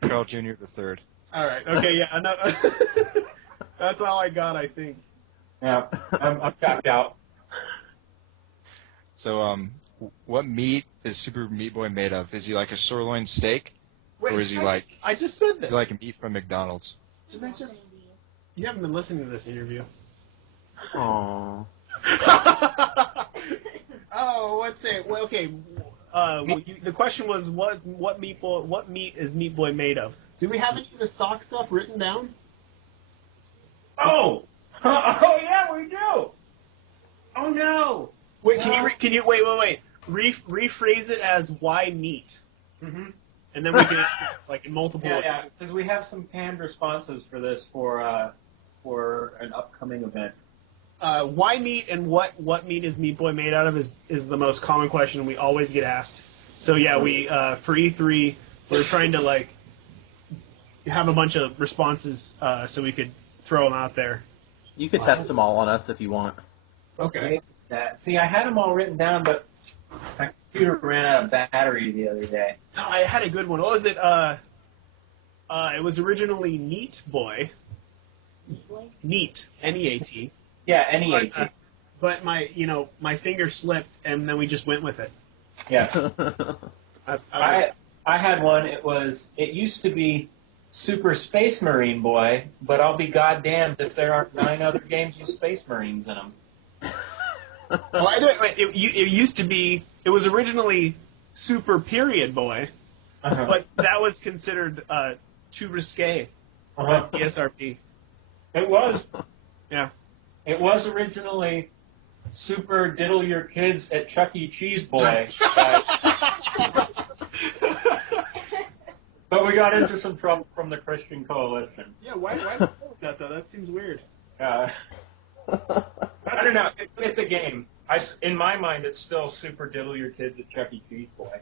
Carl Jr. the Third. All right. Okay. Yeah. No, that's all I got. I think. Yeah, I'm tapped out. So, what meat is Super Meat Boy made of? Is he like a sirloin steak? Wait, or is he like... I just said this. Is he like a meat from McDonald's? Didn't I just? You haven't been listening to this interview. Aww. Oh, let's say. Well, okay. The question was what meat is Meat Boy made of? Do we have any of the sock stuff written down? Oh! Oh, yeah, we do! Oh, no! Wait, can you wait. Rephrase it as why meat? Mm-hmm. And then we can answer this like in multiple ways. Yeah, because we have some canned responses for this for an upcoming event. Why meat and what meat is Meat Boy made out of is the most common question we always get asked. So yeah, we for E3 we're trying to like have a bunch of responses so we could throw them out there. You could test them all on us if you want. Okay. See, I had them all written down, but my computer ran out of battery the other day. Oh, I had a good one. What was it? It was originally Neat Boy. Neat. N-E-A-T. Yeah, N-E-A-T. But my finger slipped, and then we just went with it. Yes. I had one. It used to be Super Space Marine Boy, but I'll be goddamned if there aren't 9 other games with Space Marines in them. It used to be. It was originally Super Period Boy, but that was considered too risque on ESRB. It was. Yeah. It was originally Super Diddle Your Kids at Chuck E. Cheese Boy. But we got into some trouble from the Christian Coalition. Yeah, why that though? That seems weird. I don't know. It's the game. In my mind, it's still Super Diddle Your Kids at Chuck E. Cheese Boy.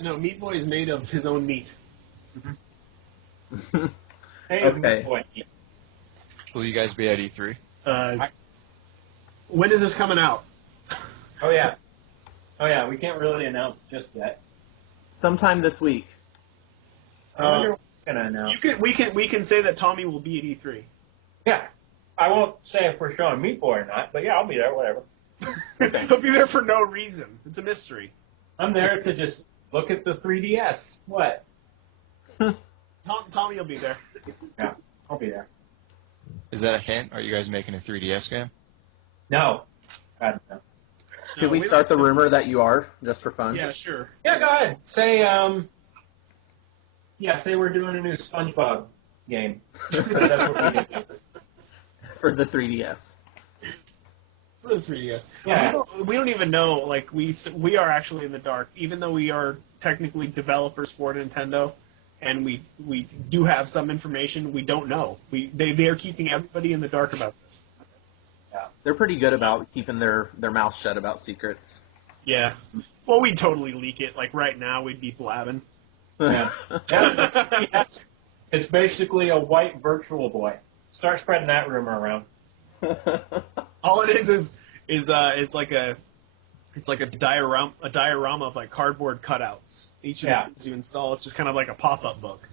No, Meat Boy is made of his own meat. Okay. Meat Boy. Will you guys be at E3? When is this coming out? Oh yeah. We can't really announce just yet. Sometime this week. I wonder what we're gonna announce. We can say that Tommy will be at E3. Yeah. I won't say if we're showing Meat Boy or not, but yeah, I'll be there, whatever. He'll be there for no reason. It's a mystery. I'm there to just look at the 3DS. What? Tommy will be there. Yeah, I'll be there. Is that a hint? Are you guys making a 3DS game? No. God, no. Could we start the rumor that you are, just for fun? Yeah, sure. Yeah, go ahead. Say we're doing a new SpongeBob game. That's what we do. For the 3DS. For the 3DS. Yeah. We don't even know. Like we are actually in the dark, even though we are technically developers for Nintendo, and we do have some information. We don't know. They are keeping everybody in the dark about this. Yeah. They're pretty good about keeping their mouth shut about secrets. Yeah. Well, we'd totally leak it. Like right now, we'd be blabbing. Yeah. It's basically a white virtual boy. Start spreading that rumor around. All it is it's like a diorama of like cardboard cutouts. Each of the games you install, it's just kind of like a pop-up book.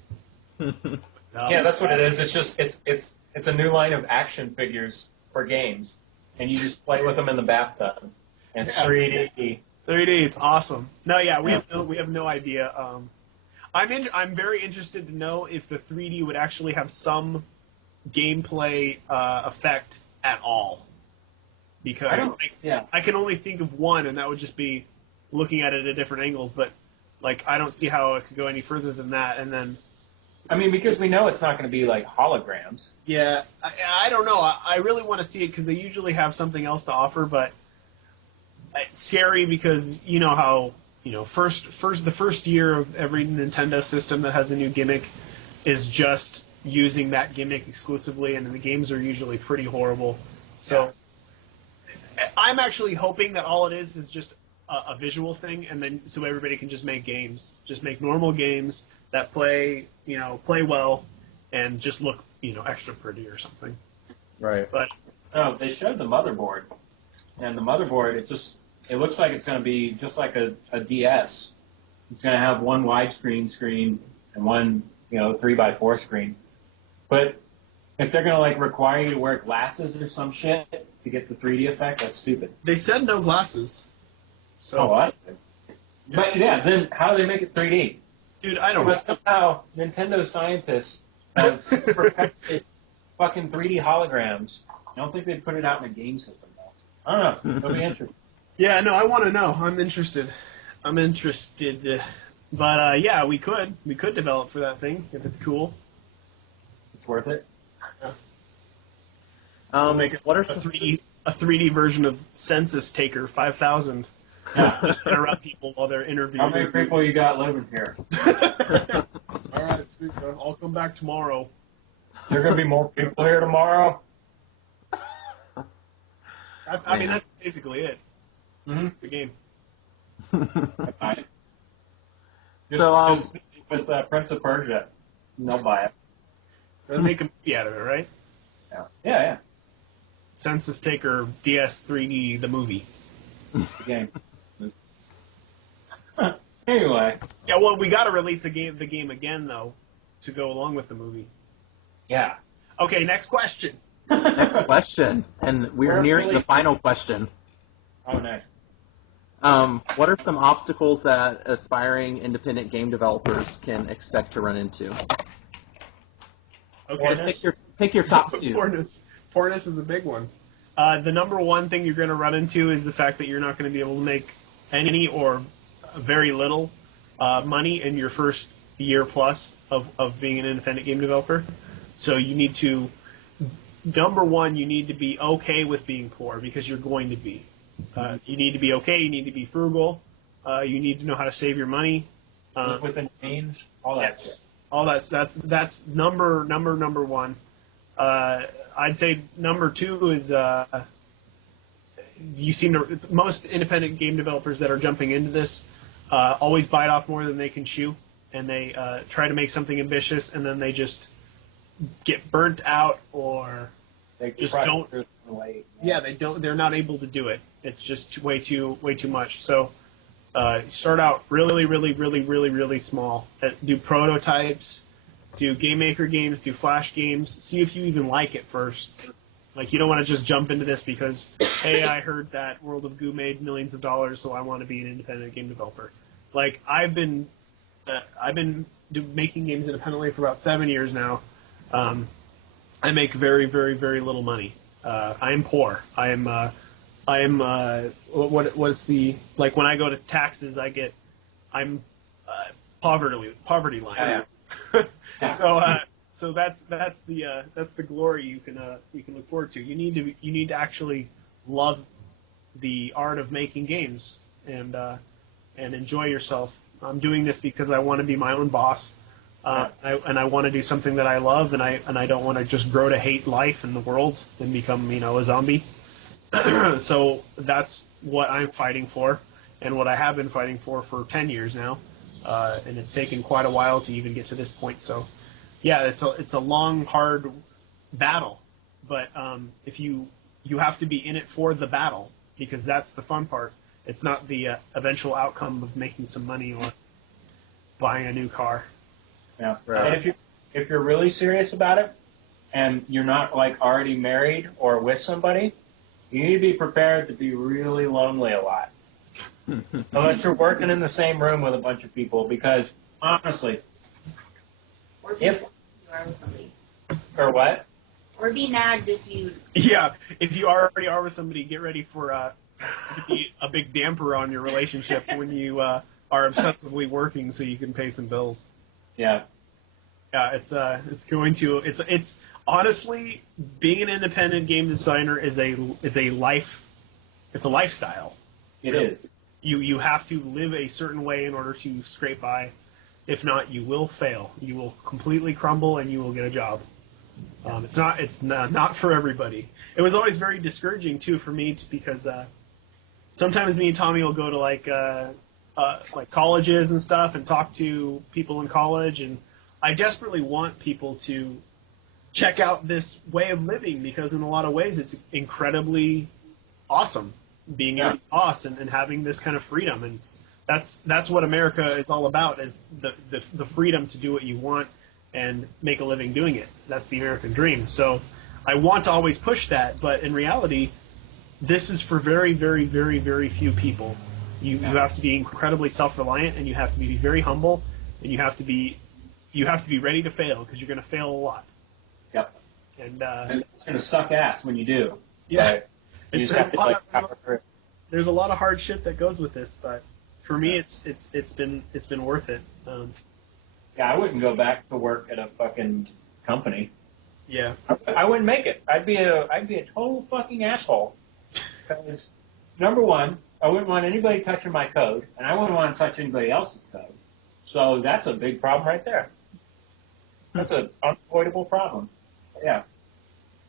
Yeah, that's what it is. It's just it's a new line of action figures for games, and you just play with them in the bathtub. And it's 3D. 3D, it's awesome. No, yeah, we have no idea. I'm very interested to know if the 3D would actually have some gameplay effect at all, because I can only think of one, and that would just be looking at it at different angles. But like, I don't see how it could go any further than that. And then, I mean, because we know it's not going to be like holograms. Yeah, I don't know. I really want to see it because they usually have something else to offer, but it's scary because you know how the first year of every Nintendo system that has a new gimmick is just using that gimmick exclusively, and the games are usually pretty horrible. So I'm actually hoping that all it is just a visual thing, and then so everybody can just make games, just make normal games that play well, and just look extra pretty or something. Right. But they showed the motherboard, and the motherboard it looks like it's going to be just like a DS. It's going to have one widescreen screen and one 3x4 screen. But if they're going to require you to wear glasses or some shit to get the 3D effect, that's stupid. They said no glasses. So. Oh, what? But yeah, then how do they make it 3D? Dude, I don't know. But somehow Nintendo scientists have perfected fucking 3D holograms. I don't think they'd put it out in a game system though. I don't know. It'll be interesting. Yeah, no, I want to know. I'm interested. But yeah, we could develop for that thing if it's cool. It's worth it. We'll make What are a some 3D version of Census Taker 5000. Yeah. Just interrupt people while they're interviewing. How many people you got living here? All right, super. I'll come back tomorrow. There gonna be more people here tomorrow. I mean, that's basically it. Mm-hmm. It's the game. Just, So, just with Prince of Persia, and they'll buy it. They'll make a movie out of it, right? Yeah. Census Taker DS 3D, the movie. The game. Anyway. Yeah, well, we got to release the game again, though, to go along with the movie. Yeah. Okay, next question. Next question, and we're nearing the final question. Oh, nice. What are some obstacles that aspiring independent game developers can expect to run into? Okay, Just pick your top two. Poorness is a big one. The number one thing you're going to run into is the fact that you're not going to be able to make any or very little money in your first year plus of being an independent game developer. So you need to, number one, you need to be okay with being poor because you're going to be. You need to be okay. You need to be frugal. You need to know how to save your money. Live within means, all that. Yes. All that's number one. I'd say number two is most independent game developers that are jumping into this always bite off more than they can chew, and they try to make something ambitious, and then they just get burnt out or They just try to don't. do it late. Yeah, they don't. They're not able to do it. It's just way too much. So start out really small. Do prototypes. Do Game Maker games. Do Flash games. See if you even like it first. Like, you don't want to just jump into this because, hey, I heard that World of Goo made millions of dollars, so I want to be an independent game developer. Like, I've been making games independently for about 7 years now. I make very little money. I am poor. What's the, like, when I go to taxes, I'm poverty line. Yeah. So that's the glory you can look forward to. You need to actually love the art of making games and enjoy yourself. I'm doing this because I want to be my own boss. I want to do something that I love, and I don't want to just grow to hate life and the world and become, a zombie. So that's what I'm fighting for, and what I have been fighting for 10 years now, and it's taken quite a while to even get to this point. So, yeah, it's a long, hard battle, but if you have to be in it for the battle, because that's the fun part. It's not the eventual outcome of making some money or buying a new car. Yeah. Right. And if you're really serious about it, and you're not like already married or with somebody, you need to be prepared to be really lonely a lot. Unless you're working in the same room with a bunch of people, because honestly, Or be if you are with somebody. or what? Or be nagged if you. Yeah, if you already are with somebody, get ready for to be a big damper on your relationship when you are obsessively working so you can pay some bills. Yeah. Yeah, it's honestly, being an independent game designer is a lifestyle. It is. You have to live a certain way in order to scrape by. If not, you will fail. You will completely crumble, and you will get a job. It's not for everybody. It was always very discouraging too for me because sometimes me and Tommy will go to like colleges and stuff and talk to people in college, and I desperately want people to check out this way of living because in a lot of ways it's incredibly awesome being a boss and having this kind of freedom, and that's what America is all about, is the freedom to do what you want and make a living doing it. That's the American dream. So I want to always push that, but in reality, this is for very few people. You have to be incredibly self-reliant, and you have to be very humble, and you have to be ready to fail because you're going to fail a lot. Yep. And And it's going to suck ass when you do. yeah. But you just have to like power through. there's a lot of hard shit that goes with this, but for me, it's been worth it. Yeah, I wouldn't go back to work at a fucking company. Yeah. I wouldn't make it. I'd be a total fucking asshole. Because number one, I wouldn't want anybody touching my code, and I wouldn't want to touch anybody else's code. So that's a big problem right there. That's an unavoidable problem. Yeah.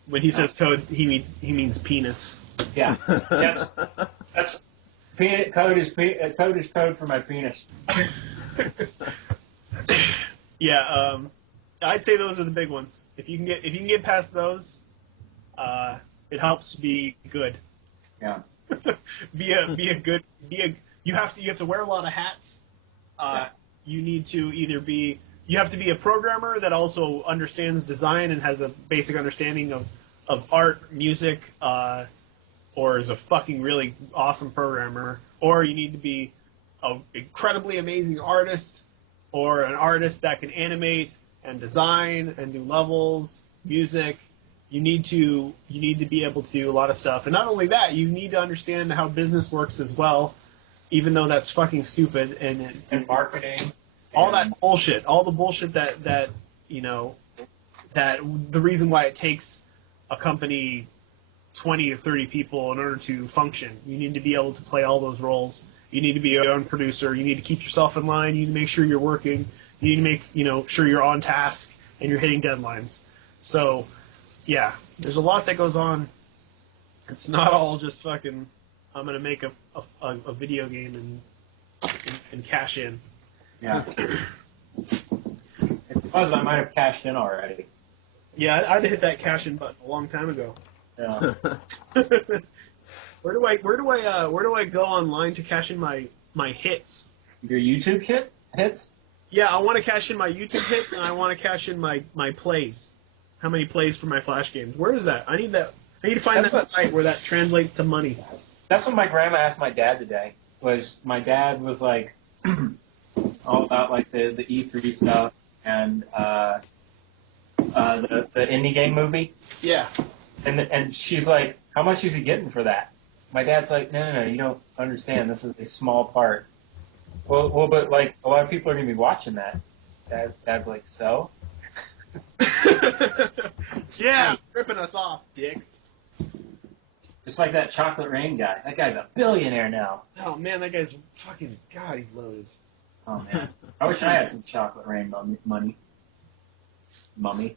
When he says code, he means penis. Yeah. That's code is code for my penis. Yeah. I'd say those are the big ones. If you can get past those, it helps be good. Yeah. You have to wear a lot of hats. You need to you have to be a programmer that also understands design and has a basic understanding of art, music, or is a fucking really awesome programmer, or you need to be an incredibly amazing artist, or an artist that can animate and design and do levels, music. You need to be able to do a lot of stuff. And not only that, you need to understand how business works as well, even though that's fucking stupid. And marketing. All that bullshit. All the bullshit that that the reason why it takes a company 20 to 30 people in order to function. You need to be able to play all those roles. You need to be your own producer. You need to keep yourself in line. You need to make sure you're working. You need to make sure you're on task and you're hitting deadlines. So, yeah, there's a lot that goes on. It's not all just fucking, I'm going to make a video game and cash in. Yeah. If it was, I might have cashed in already. Yeah, I'd hit that cash in button a long time ago. Yeah. Where do I go online to cash in my hits? Your YouTube hits? Yeah, I want to cash in my YouTube hits, and I want to cash in my plays. How many plays for my Flash games? Where is that? I need to find that site where that translates to money. That's what my grandma asked my dad today. My dad was like all about like the E3 stuff and the indie game movie. Yeah. And she's like, how much is he getting for that? My dad's like, no, you don't understand. This is a small part. Well, but like a lot of people are gonna be watching that. Dad's like, so? Yeah, ripping us off, dicks. Just like that Chocolate Rain guy. That guy's a billionaire now. Oh man, that guy's fucking God. He's loaded. Oh man, I wish I had some Chocolate Rain money. Mummy.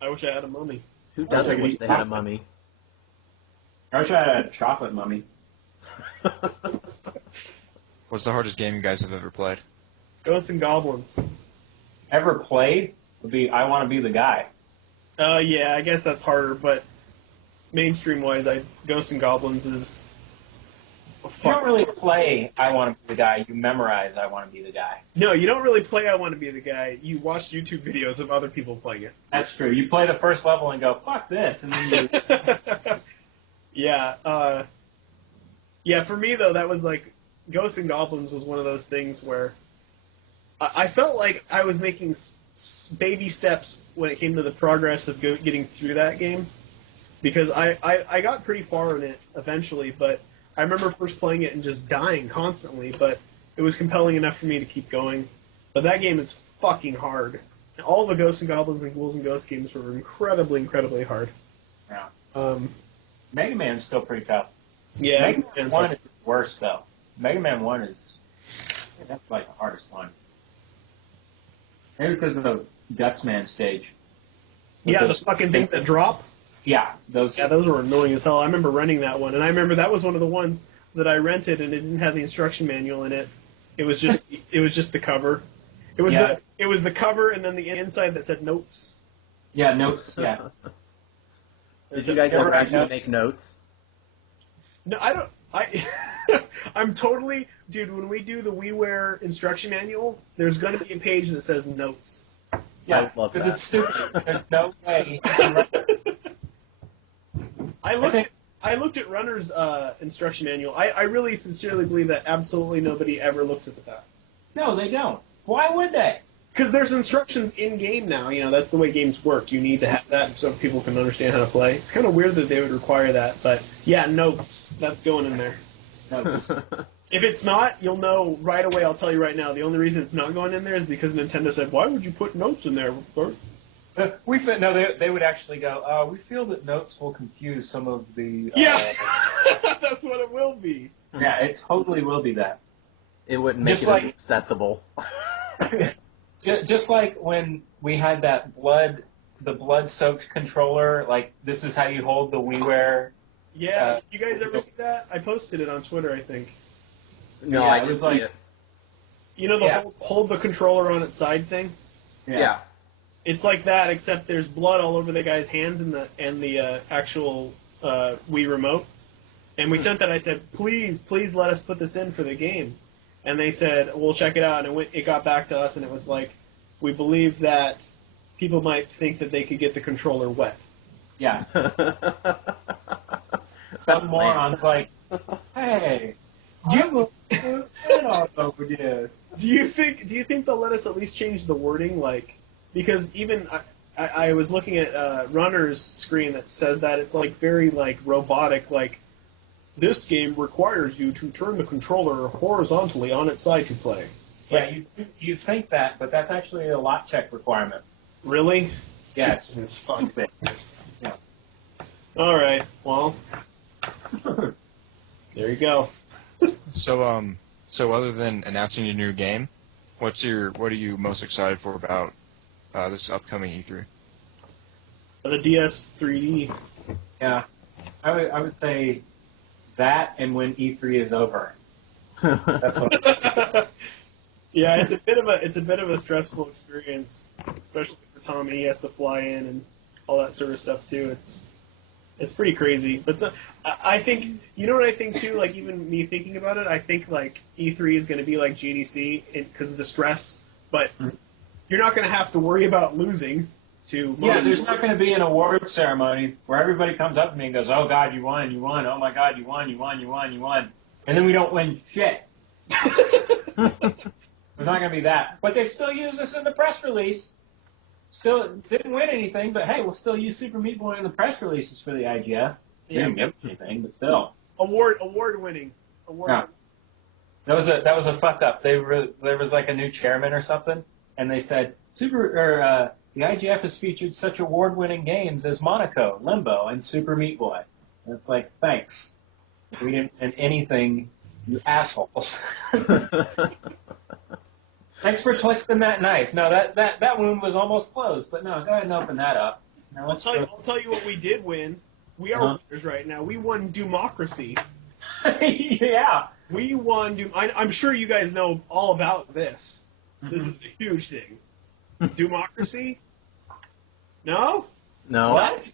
I wish I had a mummy. Who doesn't wish they had a mummy? I wish I had a chocolate mummy. What's the hardest game you guys have ever played? Ghosts and Goblins. Ever played would be I Want to Be the Guy. Yeah, I guess that's harder, but mainstream-wise, Ghosts and Goblins is... You don't really play I Want to Be the Guy, you memorize I Want to Be the Guy. No, you don't really play I Want to Be the Guy. You watch YouTube videos of other people playing it. That's true. You play the first level and go, fuck this, and then you... Yeah, for me, though, that was like... Ghosts and Goblins was one of those things where I felt like I was making baby steps when it came to the progress of getting through that game, because I got pretty far in it eventually, but I remember first playing it and just dying constantly, but it was compelling enough for me to keep going. But that game is fucking hard. All the Ghosts and Goblins and Ghouls and Ghosts games were incredibly, incredibly hard. Yeah. Mega Man's still pretty tough. Yeah. Mega Man 1 is worse, though. Mega Man 1 that's like the hardest one. Maybe because of the Gutsman stage. Yeah, the fucking things that drop. Yeah, those were annoying as hell. I remember renting that one, and I remember that was one of the ones that I rented, and it didn't have the instruction manual in it. It was just the cover. It was the cover, and then the inside that said notes. Yeah, notes. Yeah. Did you guys ever actually make notes? No, I don't. I'm totally, dude. When we do the WiiWare instruction manual, there's going to be a page that says notes. Yeah, I love because that. it's stupid. There's no way. I looked at Runner's instruction manual. I really sincerely believe that absolutely nobody ever looks at that. No, they don't. Why would they? Because there's instructions in game now. You know, that's the way games work. You need to have that so people can understand how to play. It's kind of weird that they would require that, but yeah, notes. That's going in there. No, this- If it's not, you'll know right away. I'll tell you right now. The only reason it's not going in there is because Nintendo said, "Why would you put notes in there?" They would actually go. We feel that notes will confuse some of the. Yeah, that's what it will be. yeah, it totally will be that. It wouldn't make Just it like- accessible. Just like when we had the blood-soaked controller, like this is how you hold the WiiWare. Yeah, you guys ever see that? I posted it on Twitter, I think. No, Yeah, I it didn't was see like- it. You know the Yeah. hold the controller on its side thing? Yeah. It's like that, except there's blood all over the guy's hands and the actual Wii remote. And we sent that. I said, please let us put this in for the game. And they said, we'll check it out. And it got back to us, and it was like, we believe that people might think that they could get the controller wet. Yeah. Some morons like, hey, you over this. Do you think they'll let us at least change the wording? Like, because even I was looking at Runner's screen that says that it's like very like robotic. Like, this game requires you to turn the controller horizontally on its side to play. Yeah, you think that, but that's actually a lot check requirement. Really? Yeah, It's fun. stupid. Yeah. All right. Well, there you go. So other than announcing your new game, what are you most excited for about this upcoming E3? The DS 3D. Yeah, I would say that, and when E3 is over. That's what. Yeah, it's a bit of a stressful experience, especially for Tommy. He has to fly in and all that sort of stuff too. It's pretty crazy. But I think, you know what I think too. Like, even me thinking about it, I think like E3 is going to be like GDC because of the stress. But you're not going to have to worry about losing to. Yeah, there's not going to be an award ceremony where everybody comes up to me and goes, "Oh God, you won! Oh my God, you won!" And then we don't win shit. There's not going to be that. But they still use this in the press release. Still didn't win anything, but hey, we'll still use Super Meat Boy in the press releases for the IGF. Yeah. Didn't get anything, but still. Award winning. Yeah. That was a fuck up. There was like a new chairman or something, and they said the IGF has featured such award-winning games as Monaco, Limbo, and Super Meat Boy. And it's like, thanks. We didn't win anything, you assholes. Thanks for twisting that knife. No, that wound was almost closed, but no, go ahead and open that up. Now I'll tell you what we did win. We are winners right now. We won Democracy. Yeah. We won. I'm sure you guys know all about this. This is a huge thing. Democracy? No? No. What?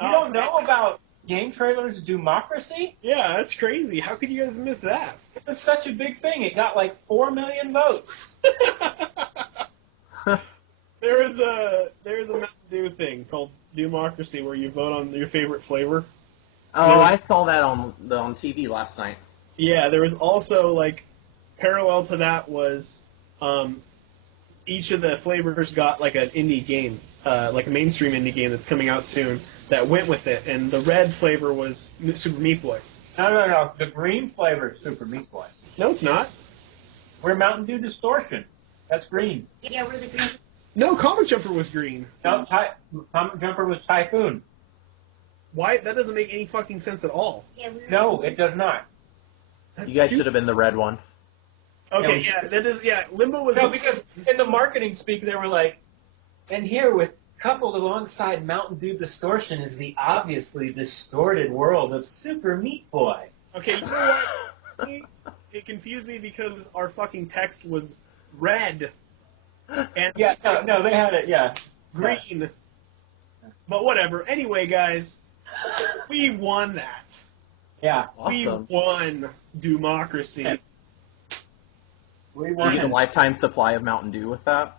You don't know about game trailers Democracy? Yeah, that's crazy. How could you guys miss that? It's such a big thing. It got like 4 million votes. There is a Mountain Dew thing called Democracy where you vote on your favorite flavor. Oh, I saw that on TV last night. Yeah, there was also, like, parallel to that was each of the flavors got, like, an indie game, like a mainstream indie game that's coming out soon that went with it, and the red flavor was Super Meat Boy. No. The green flavor is Super Meat Boy. No, it's not. We're Mountain Dew Distortion. That's green. Yeah, we're the green. No, Comic Jumper was green. No, Comic Jumper was Typhoon. Why? That doesn't make any fucking sense at all. Yeah, we're No, it does not. That's You guys stupid. should have been the red one. Okay, Limbo was No, because in the marketing speak, they were like, and here with coupled alongside Mountain Dew Distortion is the obviously distorted world of Super Meat Boy. Okay, you know what? See, it confused me because our fucking text was red. And Yeah, no, they had it, yeah. green. But whatever. Anyway, guys, we won that. Yeah, Awesome. We won Democracy. Yeah. we Do you won. get a lifetime supply of Mountain Dew with that?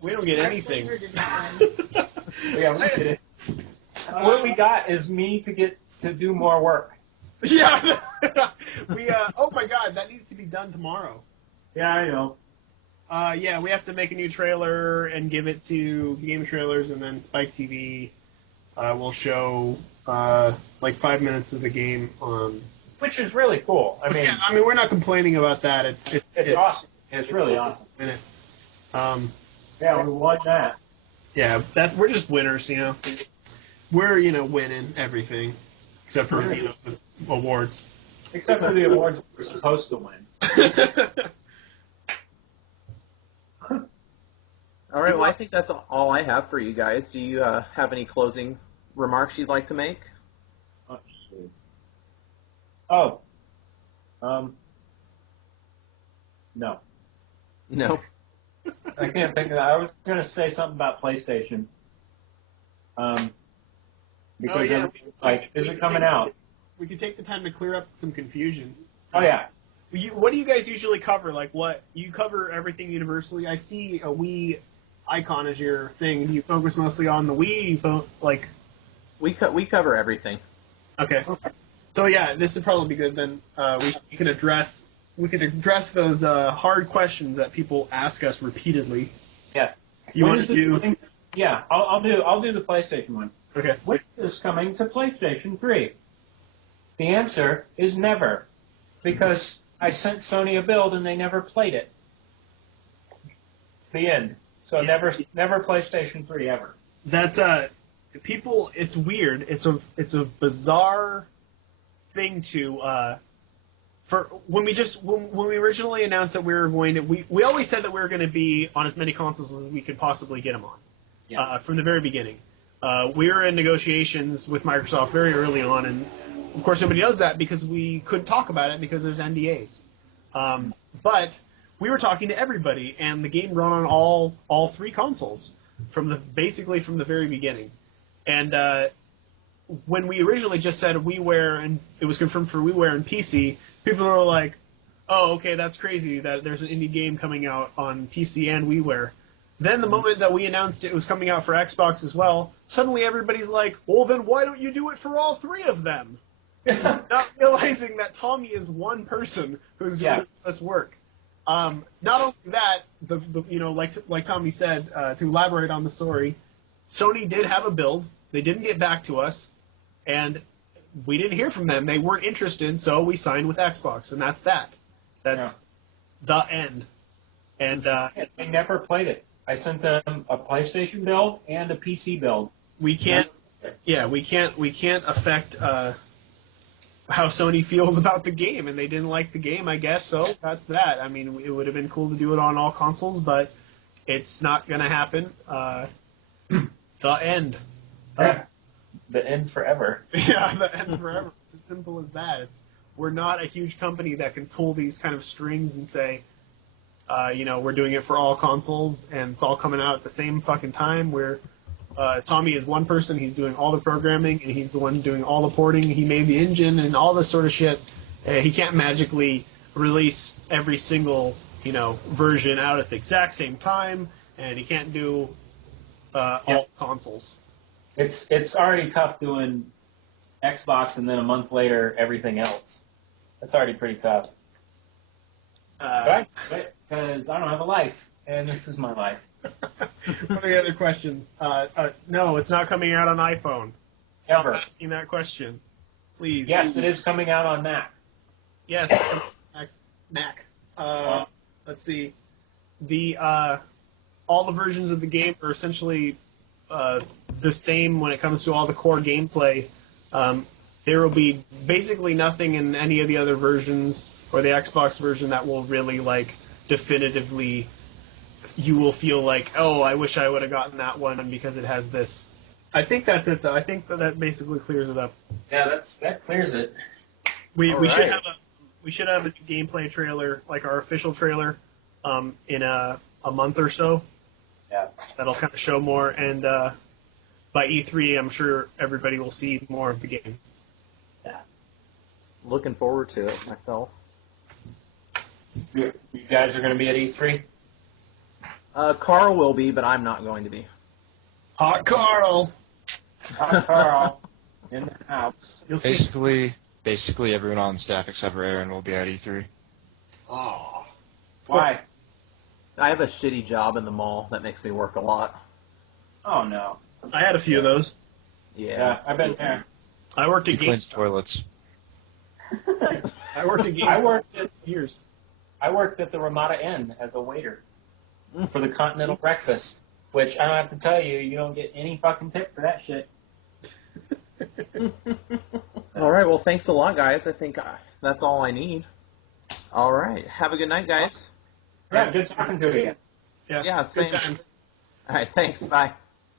We don't get our anything. flavor does not win. Yeah, we did it. What we got is me to do more work. Yeah. Oh my god, that needs to be done tomorrow. Yeah, I know. Yeah, we have to make a new trailer and give it to Game Trailers, and then Spike TV will show like 5 minutes of the game which is really cool. I mean, we're not complaining about that. It's awesome. It's really awesome. Yeah, we won that. Yeah, we're just winners, you know. We're winning everything except for the awards. Except for the awards we're supposed to win. All right, well, I think that's all I have for you guys. Do you have any closing remarks you'd like to make? Let's see. Oh. No. No. I can't think of that. I was going to say something about PlayStation. Because is it coming out? We could take the time to clear up some confusion. Oh, yeah. What do you guys usually cover? Like, what you cover everything universally? I see a Wii icon as your thing. You focus mostly on the Wii. We cover everything. Okay. So yeah, this would probably be good then. We can address those hard questions that people ask us repeatedly. Yeah. You want to do? Yeah, I'll do the PlayStation one. Okay. When is this coming to PlayStation 3? The answer is never, because I sent Sony a build and they never played it. The end. So never PlayStation 3 ever. That's people. It's weird. It's a bizarre thing to for when we originally announced that we were going to we always said that we were going to be on as many consoles as we could possibly get them on. Yeah. From the very beginning. We were in negotiations with Microsoft very early on, and of course nobody does that because we couldn't talk about it because there's NDAs. But we were talking to everybody, and the game ran on all three consoles basically from the very beginning. And when we originally just said WiiWare and it was confirmed for WiiWare and PC, people were like, "Oh, okay, that's crazy that there's an indie game coming out on PC and WiiWare." Then the moment that we announced it was coming out for Xbox as well, suddenly everybody's like, well, then why don't you do it for all three of them? Not realizing that Tommy is one person who's doing this work. Not only that, like Tommy said, to elaborate on the story, Sony did have a build. They didn't get back to us, and we didn't hear from them. They weren't interested, so we signed with Xbox, and that's that. That's the end. And they never played it. I sent them a PlayStation build and a PC build. We can't affect how Sony feels about the game, and they didn't like the game, I guess. So that's that. I mean, it would have been cool to do it on all consoles, but it's not going to happen. The end. The end forever. Yeah, the end forever. It's as simple as that. We're not a huge company that can pull these kind of strings and say, we're doing it for all consoles, and it's all coming out at the same fucking time. Where Tommy is one person, he's doing all the programming, and he's the one doing all the porting. He made the engine and all this sort of shit. He can't magically release every single, version out at the exact same time, and he can't do all consoles. It's already tough doing Xbox, and then a month later everything else. That's already pretty tough. Because I don't have a life, and this is my life. What are the other questions? No, it's not coming out on iPhone. Stop asking that question, please. Yes, it is coming out on Mac. Yes, Mac. Let's see. All the versions of the game are essentially the same when it comes to all the core gameplay. There will be basically nothing in any of the other versions or the Xbox version that will really definitively you will feel like, oh, I wish I would have gotten that one because it has this. I think that's it, though. I think that basically clears it up. Yeah, that clears it. We should have a gameplay trailer, like our official trailer, in a month or so. Yeah. That'll kind of show more, and by E3, I'm sure everybody will see more of the game. Yeah. Looking forward to it myself. You guys are going to be at E3? Carl will be, but I'm not going to be. Hot Carl! Hot Carl. In the house. Basically everyone on staff except for Aaron will be at E3. Oh. Why? I have a shitty job in the mall that makes me work a lot. Oh, no. I had a few of those. Yeah. I've been there. I worked at He cleans toilets. I worked at GameStop I worked at years. I worked at the Ramada Inn as a waiter for the continental breakfast, which I don't have to tell you, you don't get any fucking tip for that shit. All right, well, thanks a lot, guys. I think that's all I need. All right, have a good night, guys. Yeah, good talking to you. Yeah, Yeah, good same. times. All right, thanks. Bye.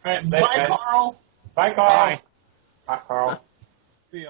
All right, Thanks, bye, guys. Carl. Bye, Carl. Bye. Bye, Carl. See ya.